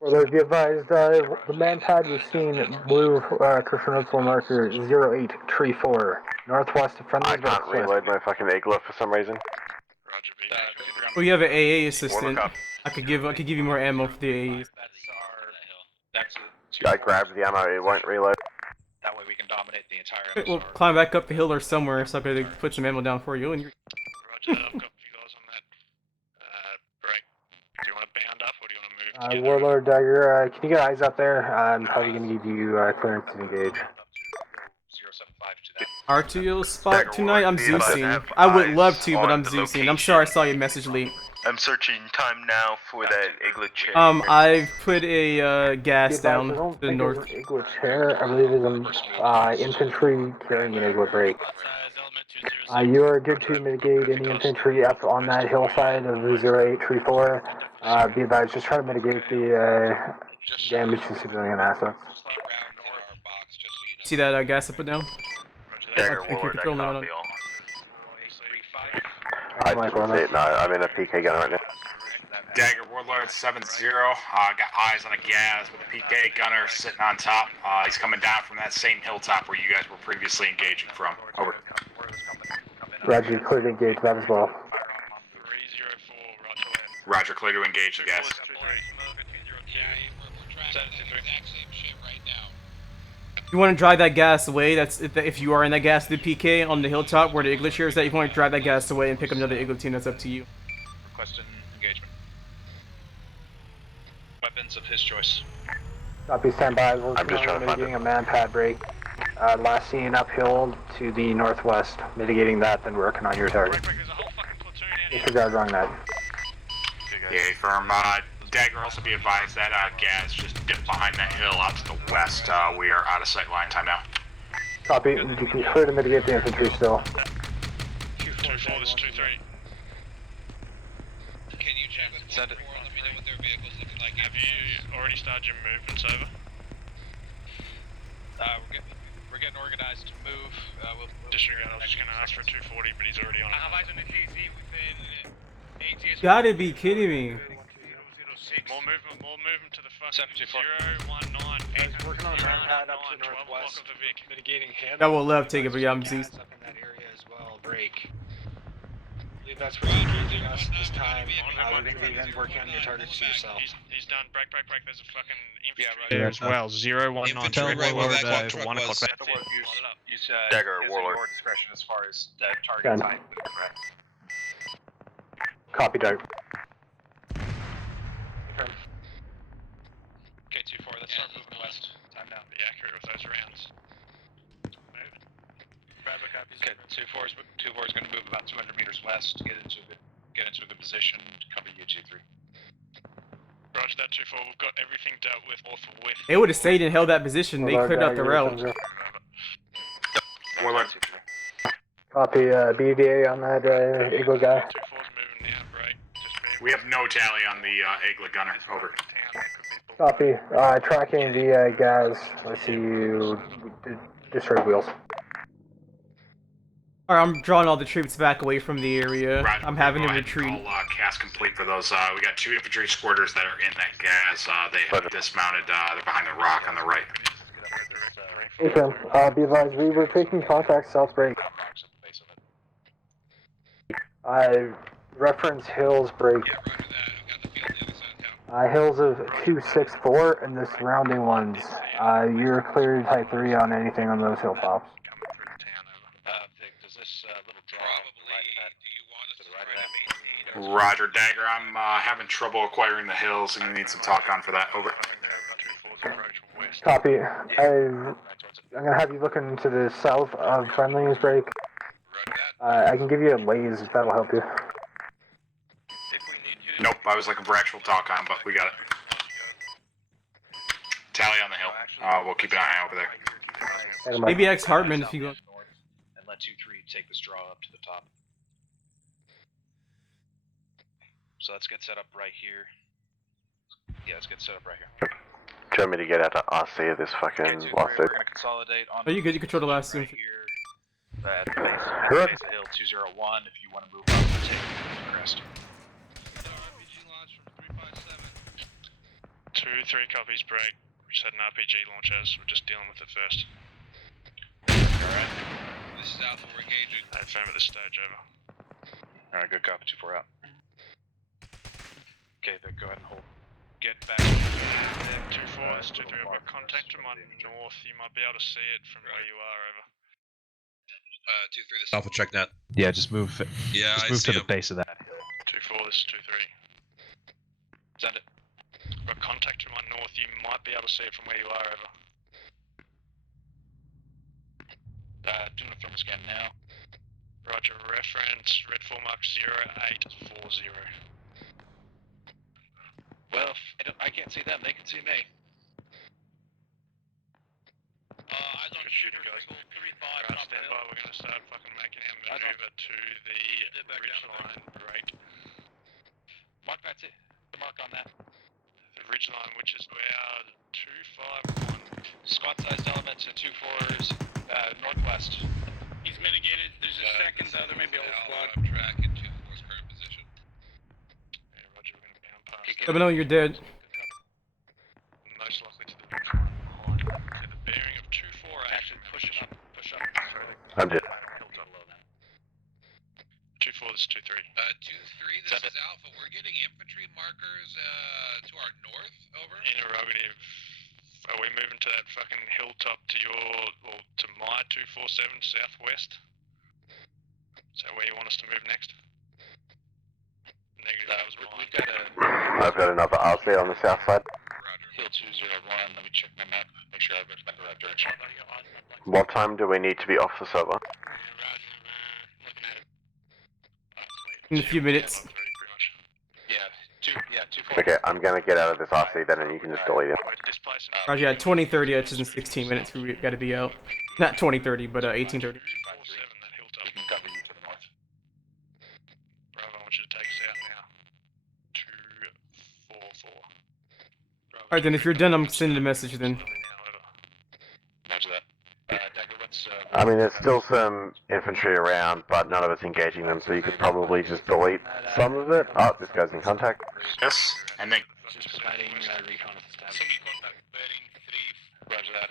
Warlord, be advised, the man pad was seen blue crucial marker 0834. Northwest of friendly. I can't reload my fucking igloo for some reason. Roger, B. Well, you have an AA assistant. I could give you more ammo for the AA. That's I grabbed the ammo, it won't reload. That way we can dominate the entire Okay, we'll MSR. climb back up the hill or somewhere, so I'm gonna put some ammo down for you. And Roger that, I've got you guys on that. Break. Do you want to bound up or do you want to move together? Warlord Dagger, can you get eyes up there? I'm probably gonna give you clearance to engage. 075 to that. R2 spot Dagger tonight? I'm Warlord, Zeusing. have I would eyes love to, but on I'm the Zeusing. I'm sorry I location. saw your message late. I'm searching time now for that igloo chair. I've put a gas down to the north. Igloo chair, I believe is an infantry carrying an igloo break. You are good to mitigate any infantry up on that hillside of 0834. Be advised, just try to mitigate the damage to civilian assets. See that gas I put down? Dagger Thank you, Warlord, I control copy it. all. I didn't see it, no, I'm in a PK gun right now. Dagger Warlord 7-0. Got eyes on a gas with a PK gunner sitting on top. He's coming down from that same hilltop where you guys were previously engaging from. Over. Roger, clear to engage that as well. 304, Roger, clear to engage the gas. You want to drive that gas away? That's if you are in that gas, the PK on the hilltop where the igloo chair is at. You want to drive that gas away and pick up another igloo team. That's up to you. Requesting engagement. Weapons of his choice. Copy, stand by. We're I'm just trying to find mitigating a man-pad break. Last seen uphill to the northwest. Mitigating that, then working on your target. Disregard wrong net. Yeah, firm. Dagger, also be advised that gas just dipped behind that hill out to the west. We are out of sight line time now. Copy. You can clear to mitigate the infantry still. 2-4, this is 2-3. Can you check with Send it. 4 and let me know what their vehicle's looking like? Have you already started your movements over? We're getting organized to move. We'll Disregard, I was just going to ask for 240, but he's already on it. I have eyes on the KZ within ATS. Gotta be kidding me. More movement to the fucking 724. 019. Working on a man pad up to the 12 o'clock northwest. of the Vic. Mitigating him. I will love taking it, but yeah, I'm Zeus. Up in that area as well. Break. I believe that's where you're engaging us this time. We're going to be then working on your targets to yourself. He's done. Break. There's a fucking infantry Yeah, there as well. 019. Tell Warlord to 1 o'clock. Use Dagger use Warlord. your discretion as far as target Done. type. Copy, Doug. Okay, 2-4, let's start moving west. Time now. Be accurate with those rounds. Move. Okay, 2-4's going to move about 200 meters west to get into a good position to cover you 2-3. Roger that 2-4. We've got everything dealt with off with. They would have stayed and held that position. They cleared out the route. Warlord. Copy, BDA on that Eagle guy. 2-4's moving now, break. We have no tally on the Eaglet gunner. Over. Copy. Tracking the gas. I see you destroyed wheels. Alright, I'm drawing all the troops back away from the area. Right, I'm having go to ahead retreat. and call cast complete for those. We got 2 infantry squirters that are in that gas. They have dismounted. They're behind the rock on the right. Okay. Be advised, we were taking contact south break. Reference hills break. Hills of 264 and the surrounding ones. You're clear type 3 on anything on those hilltops. Vic, does this little draw to the right of that? Roger, Dagger. I'm having trouble acquiring the hills. I'm gonna need some talk on for that. Over. Copy. I'm gonna have you looking into the south of Friendly's break. I can give you a laze if that'll help you. Nope, I was looking for actual talk on, but we got it. Tally on the hill. We'll keep an eye over there. Maybe X Hartman if you go. And let 2-3 take this draw up to the top. So let's get set up right here. Yeah, let's get set up right here. Do you want me to get out of RC this fucking lost We're it? going to consolidate on Oh, you good? You control the last right two. here. At the base of hill 201. If you want to move up, take the crest. 2-3 copies, break. We just had an RPG launch as we're just dealing with it first. Alright. This is Alpha, we're engaging. Affirm at this stage, over. Alright, good copy, 2-4 out. Okay, then go ahead and hold. get back. 2-4, this 2-3, I've got contact to my north. You might be able to see it from where you are, over. 2-3, this Alpha, check that. Yeah, just move. Yeah, just I move see to the him. base of that hill. 2-4, this 2-3. Send it. Got contact to my north. You might be able to see it from where you are, over. Doing a thermal scan now. Roger, reference, red 4 mark 0840. Well, I can't see them, they can see me. Eyes on shooter, guys. 3-5, Right, stand by, we're gonna start fucking making our maneuver to the ridgeline, right? Mark, that's it. The mark on that. The ridgeline, which is about 251. Squad sized element to 2-4's northwest. He's mitigated. There's a second, though. There may be a whole squad. Track in 2-4's current position. Yeah, Roger, we're gonna bound past. Let me know you're dead. Most likely to the ridgeline behind. To the bearing of 2-4. Actually, push up. I'm dead. 2-4, this is 2-3. 2-3, this is Alpha. We're getting infantry markers to our north, over. Interrogative. Are we moving to that fucking hilltop to to my 247 southwest? Is that where you want us to move next? Negative, that was mine. We've got I've got another RC on the south side. Hill 201, let me check my map, make sure I've got the right direction. What time do we need to be off the server? Looking at it. In a few minutes. Yeah, 2-4. Okay, I'm gonna get out of this RC then and you can just delete it. Roger, yeah, 20:30, which is in 16 minutes, we gotta be out. Not 20:30, but 18:30. 47, that hilltop. We can cover you to the north. Bravo, I want you to take us out now. 244. Alright then, if you're done, I'm sending a message then. Roger that. Dagger, what's I mean, there's still some infantry around, but none of us engaging them, so you could probably just delete some of it. Oh, this guy's in contact. Yes, and then Just providing recon at this time. Single contact bearing 3. Roger that.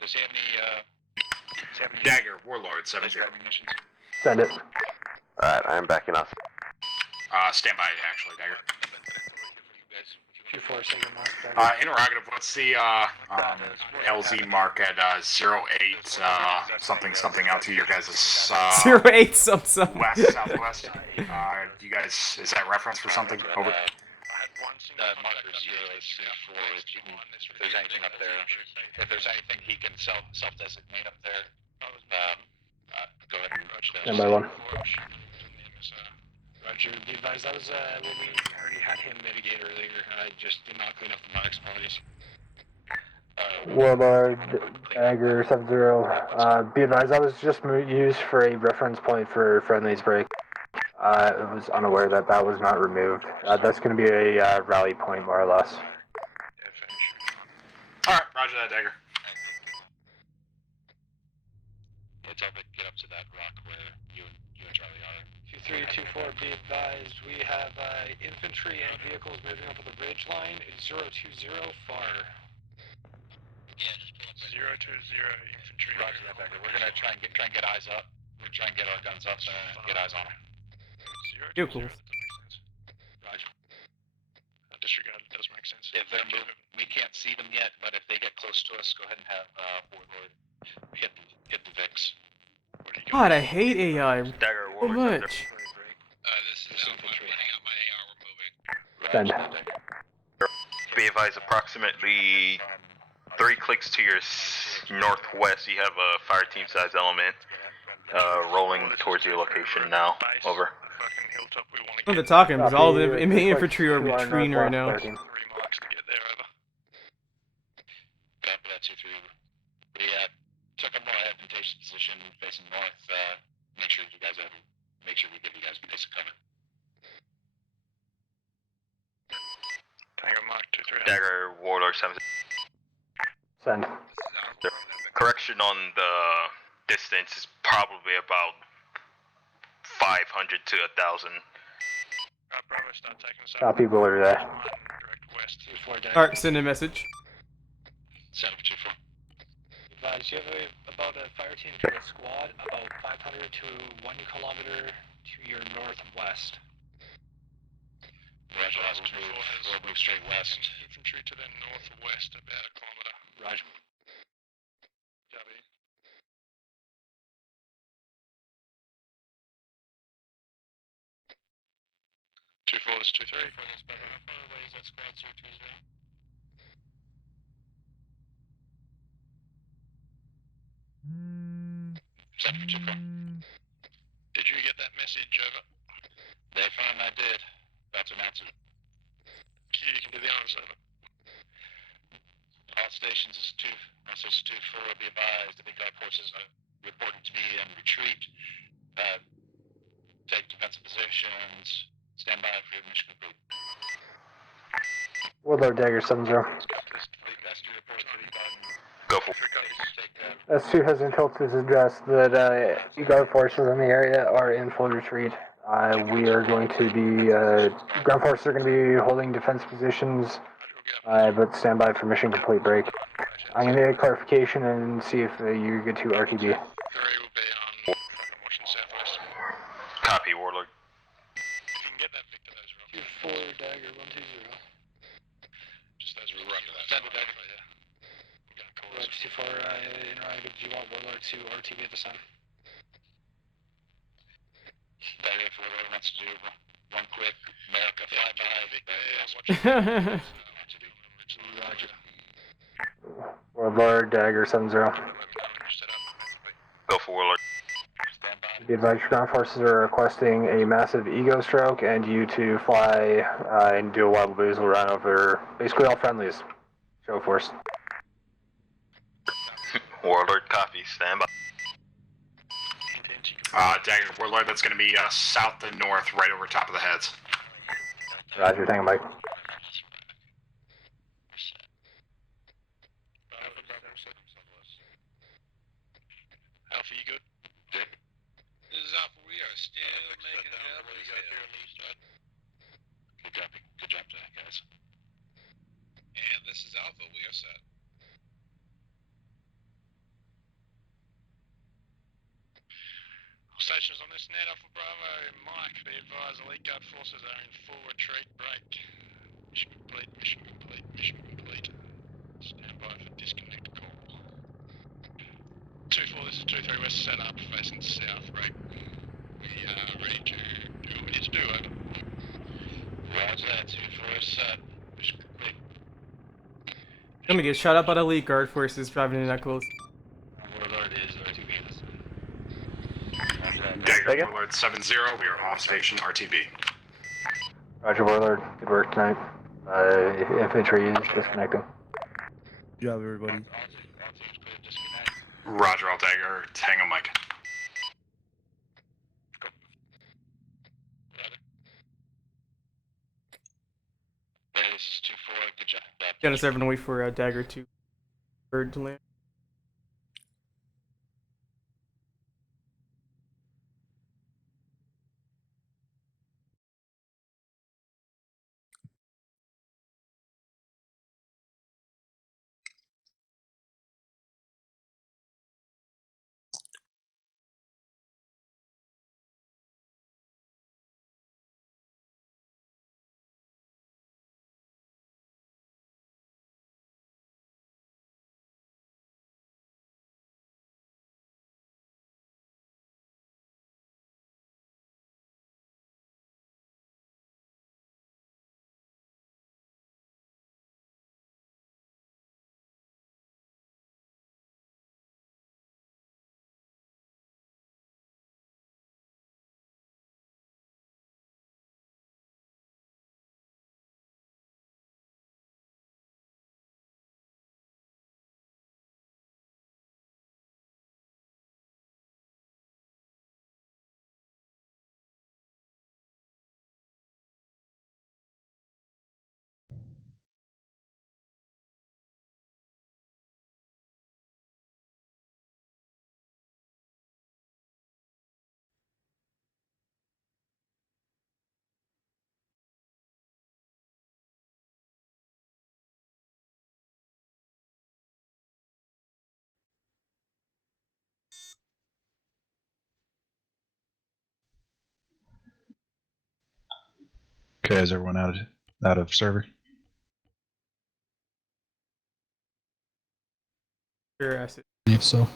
Does he have any, Dagger, Warlord, 7-0. missions? Send it. Alright, I'm back in us. Stand by, actually, Dagger. 2-4, single mark. Interrogative, what's the LZ mark at 08 something something out to your guys' 08 some. west, southwest? You guys, is that reference for something? Over. Marker 084, if there's anything up there, if there's anything he can self-designate up there, go ahead and Stand by one. Roger, be advised, that was what we already had him mitigate earlier. I just did not clean up the marks, apologies. Warlord, Dagger, 7-0. Be advised, that was just used for a reference point for Friendly's break. I was unaware that that was not removed. That's going to be a rally point, more or less. Alright, roger that, Dagger. It's up, get up to that rock where you and Charlie are. 2-3, 2-4, be advised, we have infantry and vehicles moving up the ridge line. 020, FAR. Yeah, just pull up. 020 infantry. Roger that, Becker. We're gonna try and get eyes up. We're trying to get our guns up and get eyes on them. You're cool. Roger. Disregard, it does make sense. If they're moving, we can't see them yet, but if they get close to us, go ahead and have Warlord hit the VIX. God, I hate AI Dagger, so much. This is Alpha. I'm running out my AR. We're moving. Send. Be advised, approximately 3 clicks to your northwest, you have a fire team size element rolling towards your location now. Over. What they're talking, because all the infantry are retreating right now. 3 marks to get there, over. Copy that, 2-3. We took a more advantageous position facing north. Make sure we give you guys basic cover. Tango mark 2-3. Dagger, Warlord 7. Send. Correction on the distance is probably about 500 to 1,000. Bravo, start taking us Copy, Buller there. Direct west. 2-4, Dagger. Alright, send a message. Send up 2-4. Advised, you have about a fire team to a squad about 500 to 1 kilometer to your northwest. Roger, that's 2-4 has move straight west. infantry to the northwest about a kilometre. Roger. Copy. 2-4 is 2-3. How far away is that squad, sir, Tuesday? Second for 2-4. Did you get that message, over? They found I did. That's an answer. You can do the answer, over. All stations is message 2-4, be advised, the big guard forces are reporting to me and retreat. Take defensive positions, stand by for your mission complete. Warlord Dagger 7-0. Go for S2 has intel to suggest that guard forces in the area are in full retreat. We are going to be, ground forces are going to be holding defense positions, but stand by for mission complete break. I'm going to get clarification and see if you get to RTB. 3 will be on Washington Southwest. Copy, Warlord. If you can get that, Victor, those are off. 4 Dagger 120. Just those are Roger that. Send it, Dagger. Yeah. I'm going to call Roger, this. 2-4, in Ryan, do you want Warlord to RTB at this time? Dagger, if Warlord wants to do one quick America flyby, Roger. Warlord Dagger 7-0. Go for Warlord. The advisory ground forces are requesting a massive ego stroke and you to fly and do a wild boozle run over basically all friendlies. Show force. Warlord, copy. Stand by. Dagger, Warlord, that's going to be south and north, right over top of the heads. Roger, thank you, Mike. Alpha, you good? This is Alpha, we are still making it up. Good copy. Good job today, guys. And this is Alpha, we are set. Stations on this net, Alpha Bravo, Mike, be advised, elite guard forces are in full retreat break. Mission complete, mission complete, mission complete. Stand by for disconnect call. 2-4, this is 2-3 west set up, facing south, break. We are ready to do what we need to do, over. Roger that, 2-4 set. Mission complete. I'm gonna get shot up by the elite guard forces driving in that close. Warlord is RTB. Dagger, Warlord 7-0, we are off station RTB. Roger, Warlord. Good work tonight. Infantry is disconnecting. Good job, everybody. Roger, all Dagger, Tango Mike. This is 2-4, good job. Got us everyone wait for Dagger 2 bird to land. Okay, is everyone out of server? Sure, I believe so. All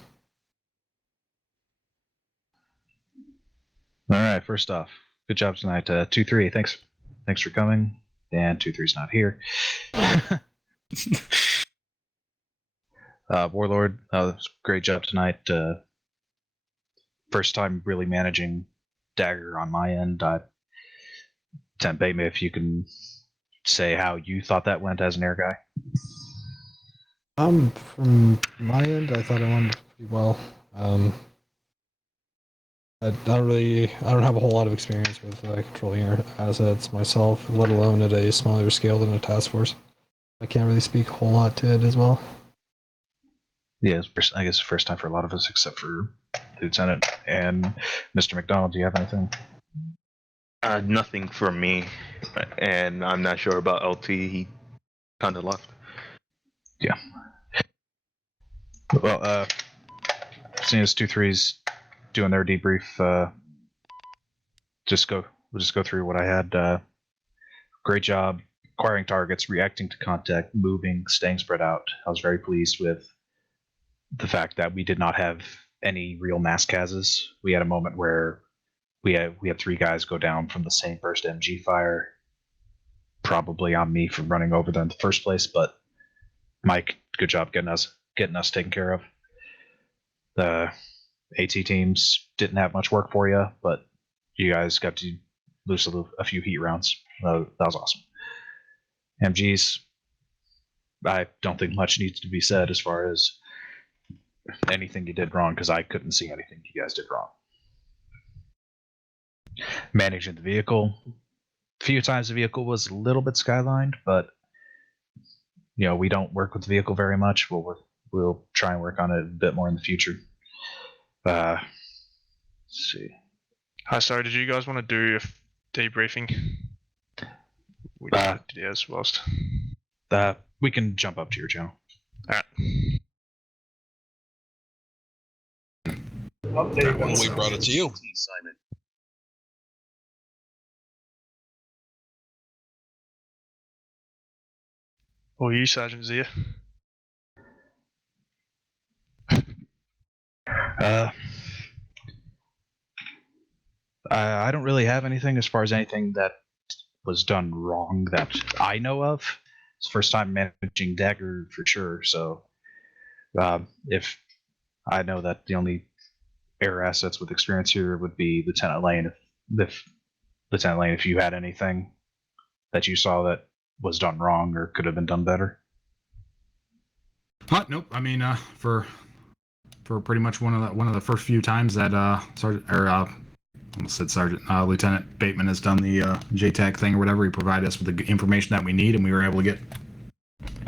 right, first off, good job tonight. 2-3, thanks for coming. And 2-3's not here. Warlord, great job tonight. First time really managing Dagger on my end. Temp me if you can say how you thought that went as an air guy. From my end, I thought it went pretty well. I don't have a whole lot of experience with controlling air assets myself, let alone at a smaller scale than a task force. I can't really speak a whole lot to it as well. Yeah, I guess first time for a lot of us, except for Lieutenant and Mr. McDonald. Do you have anything? Nothing from me, and I'm not sure about LT. He kind of left. Yeah. Well, seeing as 2-3's doing their debrief, we'll just go through what I had. Great job acquiring targets, reacting to contact, moving, staying spread out. I was very pleased with the fact that we did not have any real mass cases. We had a moment where we had 3 guys go down from the same first MG fire, probably on me for running over them in the first place, but Mike, good job getting us taken care of. The AT teams didn't have much work for you, but you guys got to loose a few heat rounds. That was awesome. MGs, I don't think much needs to be said as far as anything you did wrong, because I couldn't see anything you guys did wrong. Managing the vehicle, a few times the vehicle was a little bit skylined, but we don't work with the vehicle very much. We'll try and work on it a bit more in the future. Let's see. Hi, sorry, did you guys want to do a debriefing? We did as whilst. We can jump up to your channel. Alright. We brought it to you. Simon. Or you, Sergeant Zia? I don't really have anything as far as anything that was done wrong that I know of. It's the first time managing Dagger for sure, so if I know that the only air assets with experience here would be Lieutenant Lane. If Lieutenant Lane, if you had anything that you saw that was done wrong or could have been done better. Nope. I mean, for pretty much one of the first few times that Lieutenant Bateman has done the JTAC thing or whatever, he provided us with the information that we need, and we were able to get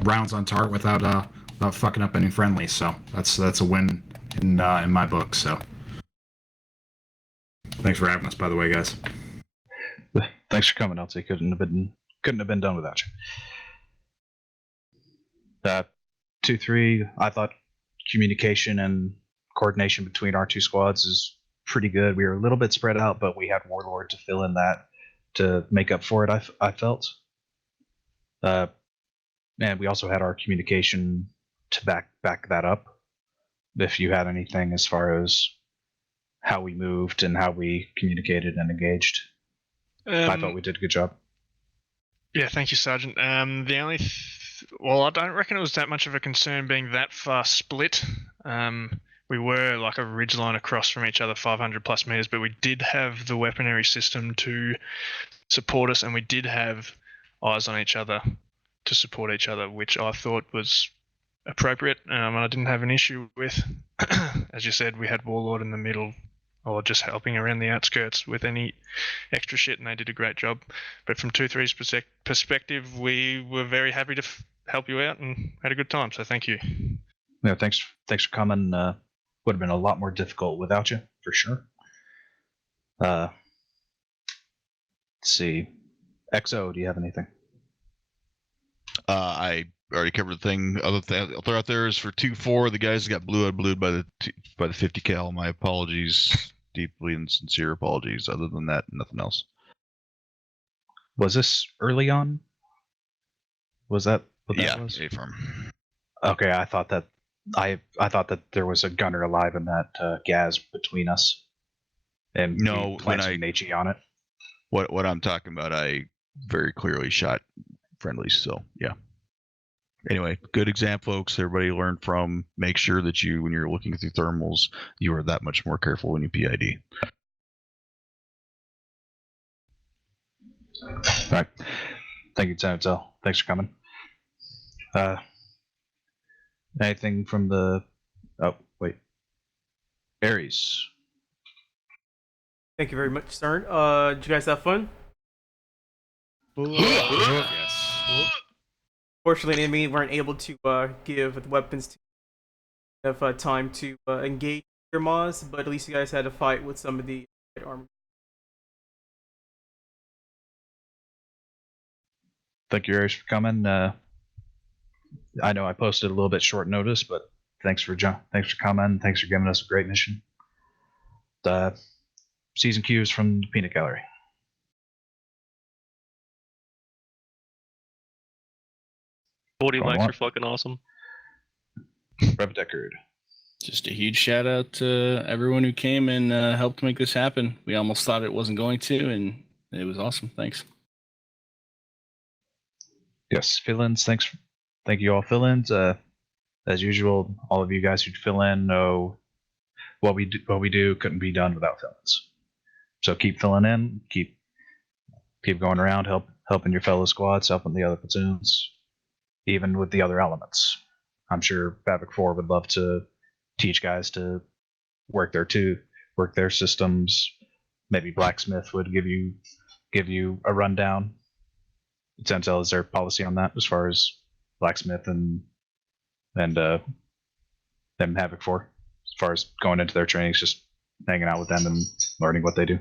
rounds on target without fucking up any friendlies. So that's a win in my book. So thanks for having us, by the way, guys. Thanks for coming, LT. Couldn't have been done without you. 2-3, I thought communication and coordination between our 2 squads is pretty good. We were a little bit spread out, but we had Warlord to fill in that to make up for it, I felt. And we also had our communication to back that up. If you had anything as far as how we moved and how we communicated and engaged. I thought we did a good job. Yeah, thank you, Sergeant. The only I don't reckon it was that much of a concern being that far split. We were like a ridgeline across from each other, 500 plus meters, but we did have the weaponry system to support us, and we did have eyes on each other to support each other, which I thought was appropriate, and I didn't have an issue with. As you said, we had Warlord in the middle, or just helping around the outskirts with any extra shit, and they did a great job. But from 2-3's perspective, we were very happy to help you out and had a good time, so thank you. Yeah, thanks for coming. Would have been a lot more difficult without you, for sure. Let's see. XO, do you have anything? I already covered the thing. Other out there is for 2-4. The guys got blued by the 50 cal. My apologies, deeply and sincere apologies. Other than that, nothing else. Was this early on? Was that what that was? A-farm. Okay, I thought that there was a gunner alive in that gas between us. And No, we planted an HE on it. What I'm talking about, I very clearly shot friendlies. So yeah. Anyway, good exam, folks. Everybody learn from. Make sure that you, when you're looking through thermals, you are that much more careful when you PID. All right. Thank you, Lieutenant. Thanks for coming. Anything from the? Oh wait. Aries. Thank you very much, sir. Did you guys have fun? Yes. Fortunately, enemy weren't able to give the weapons to have time to engage your Moz, but at least you guys had to fight with some of the armor. Thank you, Aries, for coming. I know I posted a little bit short notice, but thanks for coming. Thanks for giving us a great mission. The season cues from the Peanut Gallery. Body Going mics on. are fucking awesome. Rev Deckard. Just a huge shout out to everyone who came and helped make this happen. We almost thought it wasn't going to, and it was awesome. Thanks. Yes, fill-ins. Thank you all, fill-ins. As usual, all of you guys who fill in know what we do couldn't be done without fill-ins. So keep filling in, keep going around, helping your fellow squads, helping the other platoons, even with the other elements. I'm sure Havoc 4 would love to teach guys to work their systems. Maybe Blacksmith would give you a rundown. Sentel, is there policy on that as far as Blacksmith and Havoc 4? As far as going into their trainings, just hanging out with them and learning what they do?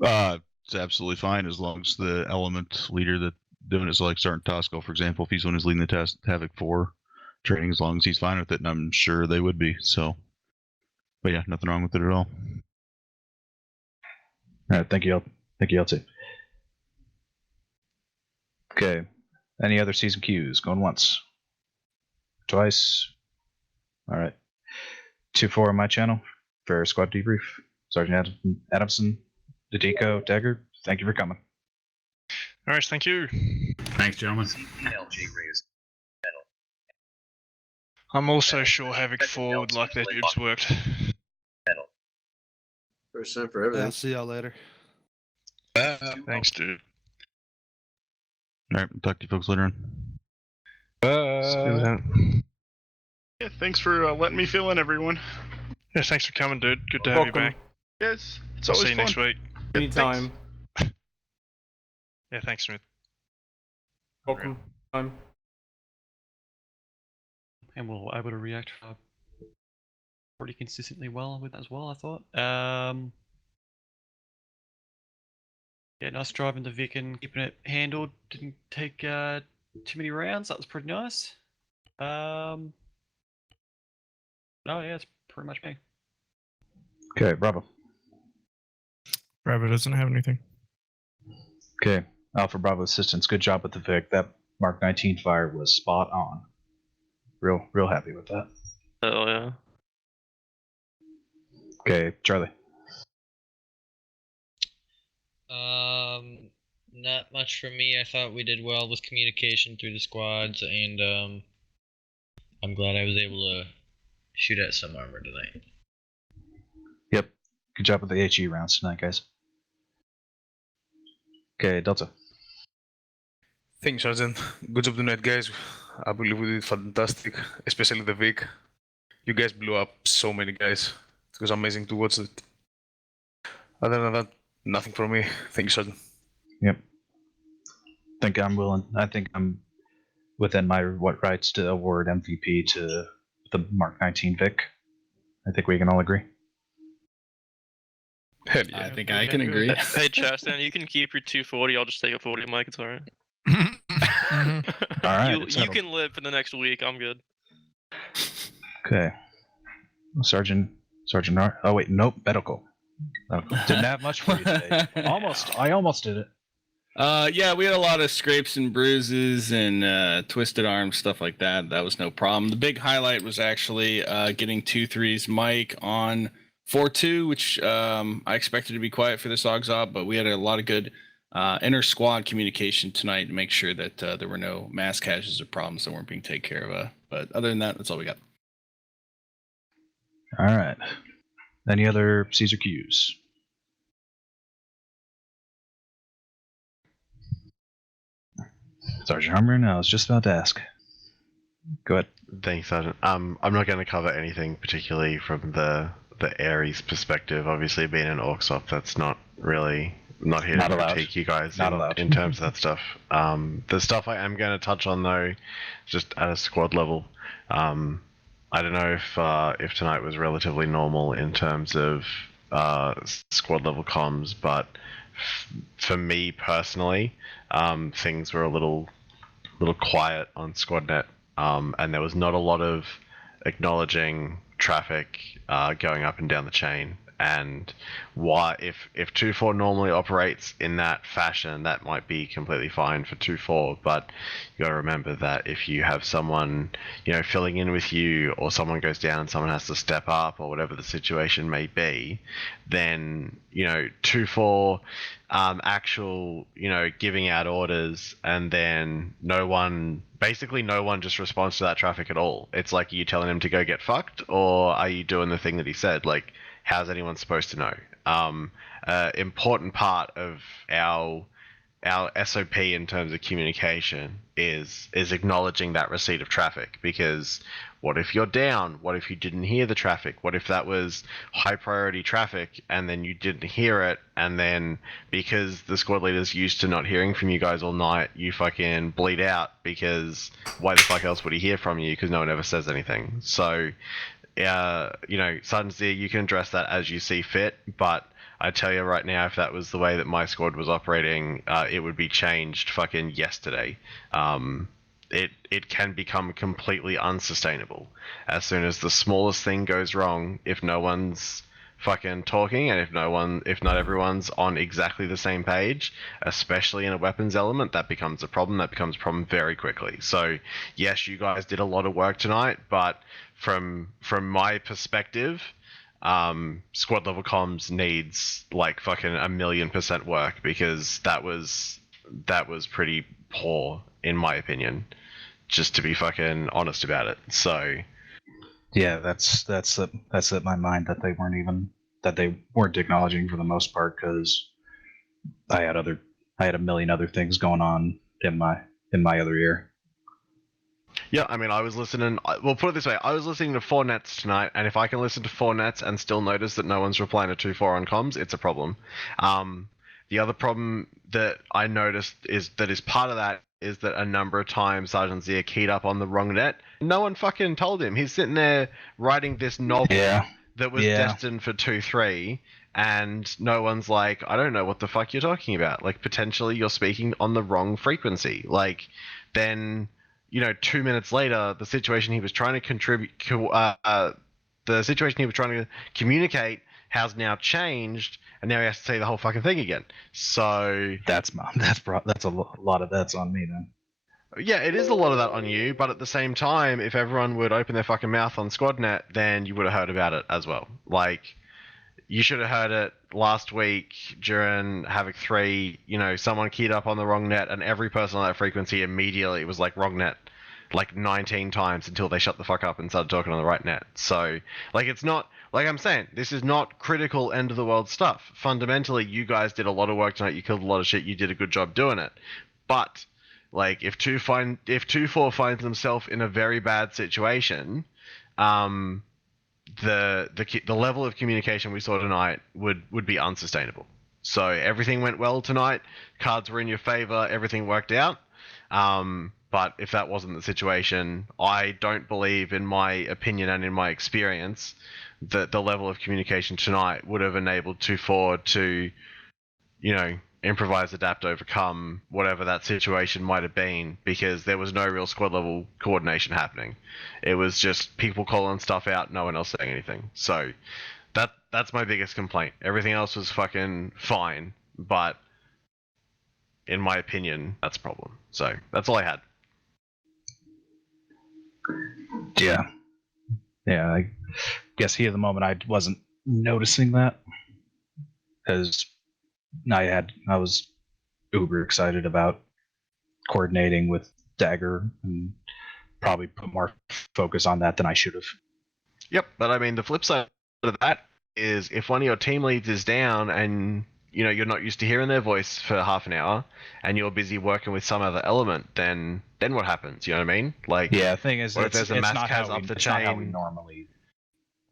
It's absolutely fine as long as the element leader that doing it, so like Sergeant Tosco, for example, if he's the one who's leading the test Havoc 4 training, as long as he's fine with it, and I'm sure they would be. So, but yeah, nothing wrong with it at all. All right, thank you, LT. Okay, any other season cues? Going once, twice. All right, 2-4 on my channel for squad debrief. Sergeant Adamson, Dedeco, Dagger, thank you for coming. All right, thank you. Thanks, gentlemen. I'm also sure Havoc 4 would like their dupes worked. First time for everything. I'll see y'all later. Thanks, dude. All right, talk to you folks later on. Yeah, thanks for letting me fill in, everyone. Yeah, thanks for coming, dude. Good to have you back. Yes, it's I'll always see you fun. next week. Anytime. Yeah, thanks, Smith. Welcome. Time. And we were able to react pretty consistently well with that as well, I thought. Yeah, nice driving the Vic and keeping it handled. Didn't take too many rounds. That was pretty nice. No, yeah, it's pretty much me. Okay, Bravo. Bravo doesn't have anything. Okay, Alpha Bravo Assistance, good job with the Vic. That Mark 19 fire was spot on. Real happy with that. Oh yeah. Okay, Charlie. Not much from me. I thought we did well with communication through the squads, and I'm glad I was able to shoot at some armor tonight. Yep, good job with the HE rounds tonight, guys. Okay, Delta. Thanks, Sergeant. Good job tonight, guys. I believe we did fantastic, especially the Vic. You guys blew up so many guys. It was amazing to watch it. Other than that, nothing from me. Thank you, Sergeant. Yep. I think I'm within my rights to award MVP to the Mark 19 Vic. I think we can all agree. Hell yeah. I think I can agree. Hey, Chastain, you can keep your 240. I'll just take a 40, Mike. It's alright. All right. You can live for the next week. I'm good. Okay. Sergeant R. Oh wait, nope. Medical. Didn't have much for you today. I almost did it. Yeah, we had a lot of scrapes and bruises and twisted arms, stuff like that. That was no problem. The big highlight was actually getting 2-3's mic on 4-2, which I expected to be quiet for this Ogzop, but we had a lot of good inter-squad communication tonight to make sure that there were no mass casualties or problems that weren't being taken care of. But other than that, that's all we got. All right. Any other Caesar Qs? Sergeant Harmon, I was just about to ask. Go ahead. Thanks, Sergeant. I'm not going to cover anything particularly from the Ares perspective. Obviously, being an Orcsop, that's not really not here to critique you guys in terms of that stuff. The stuff I am going to touch on though, just at a squad level. I don't know if tonight was relatively normal in terms of squad level comms, but for me personally, things were a little quiet on SquadNet, and there was not a lot of acknowledging traffic going up and down the chain. And why, if 2-4 normally operates in that fashion, that might be completely fine for 2-4. But you got to remember that if you have someone, filling in with you, or someone goes down and someone has to step up, or whatever the situation may be, then 2-4 actual giving out orders, and then no one just responds to that traffic at all. It's like, are you telling him to go get fucked, or are you doing the thing that he said? Like, how's anyone supposed to know? Important part of our SOP in terms of communication is acknowledging that receipt of traffic, because what if you're down? What if you didn't hear the traffic? What if that was high priority traffic and then you didn't hear it, and then because the squad leader's used to not hearing from you guys all night, you fucking bleed out, because why the fuck else would he hear from you? Because no one ever says anything. So Sergeant Z, you can address that as you see fit, but I tell you right now, if that was the way that my squad was operating, it would be changed fucking yesterday. It can become completely unsustainable. As soon as the smallest thing goes wrong, if no one's fucking talking, and if not everyone's on exactly the same page, especially in a weapons element, that becomes a problem. That becomes a problem very quickly. So yes, you guys did a lot of work tonight, but from my perspective, squad level comms needs like fucking 1,000,000% work, because that was pretty poor in my opinion, just to be fucking honest about it. So yeah, that's at my mind that they weren't acknowledging for the most part, because I had a million other things going on in my other ear. Yeah, I mean, I was listening. Well, put it this way: I was listening to 4 nets tonight, and if I can listen to 4 nets and still notice that no one's replying to 2-4 on comms, it's a problem. The other problem that I noticed is part of that is that a number of times Sergeant Zia keyed up on the wrong net. No one fucking told him. He's sitting there writing this novel that was destined for 2-3, and no one's like, I don't know what the fuck you're talking about. Like, potentially you're speaking on the wrong frequency. Like, then 2 minutes later, the situation he was trying to communicate has now changed, and now he has to say the whole fucking thing again. So that's a lot of that's on me then. Yeah, it is a lot of that on you, but at the same time, if everyone would open their fucking mouth on SquadNet, then you would have heard about it as well. Like, you should have heard it last week during Havoc 3, someone keyed up on the wrong net, and every person on that frequency immediately was like, wrong net, like 19 times until they shut the fuck up and started talking on the right net. So, like, it's not, like I'm saying, this is not critical end of the world stuff. Fundamentally, you guys did a lot of work tonight, you killed a lot of shit, you did a good job doing it. But, like, if 2-4 finds himself in a very bad situation, the level of communication we saw tonight would be unsustainable. So everything went well tonight, cards were in your favor, everything worked out. But if that wasn't the situation, I don't believe, in my opinion and in my experience, that the level of communication tonight would have enabled 2-4 to, improvise, adapt, overcome whatever that situation might have been, because there was no real squad level coordination happening. It was just people calling stuff out, no one else saying anything. So that's my biggest complaint. Everything else was fucking fine, but in my opinion, that's a problem. So that's all I had. Yeah. Yeah, I guess heat of the moment I wasn't noticing that. Because I was uber excited about coordinating with Dagger and probably put more focus on that than I should have. Yep, but I mean the flip side of that is if one of your team leads is down and you're not used to hearing their voice for half an hour and you're busy working with some other element, then what happens? You know what I mean? Like, yeah, the thing is, what if there's a mass not cas how we, up the it's chain? not how we normally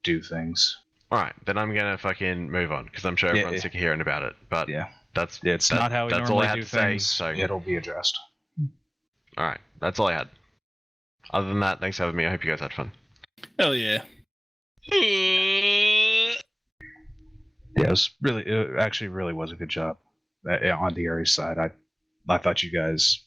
do things. All right, then I'm gonna fucking move on because I'm sure everyone's sick of hearing about it. But yeah, it's not how we that's normally all I had do to say. things. So it'll be addressed. All right, that's all I had. Other than that, thanks for having me. I hope you guys had fun. Hell yeah. Yeah, it actually really was a good job on the Ares side. I thought you guys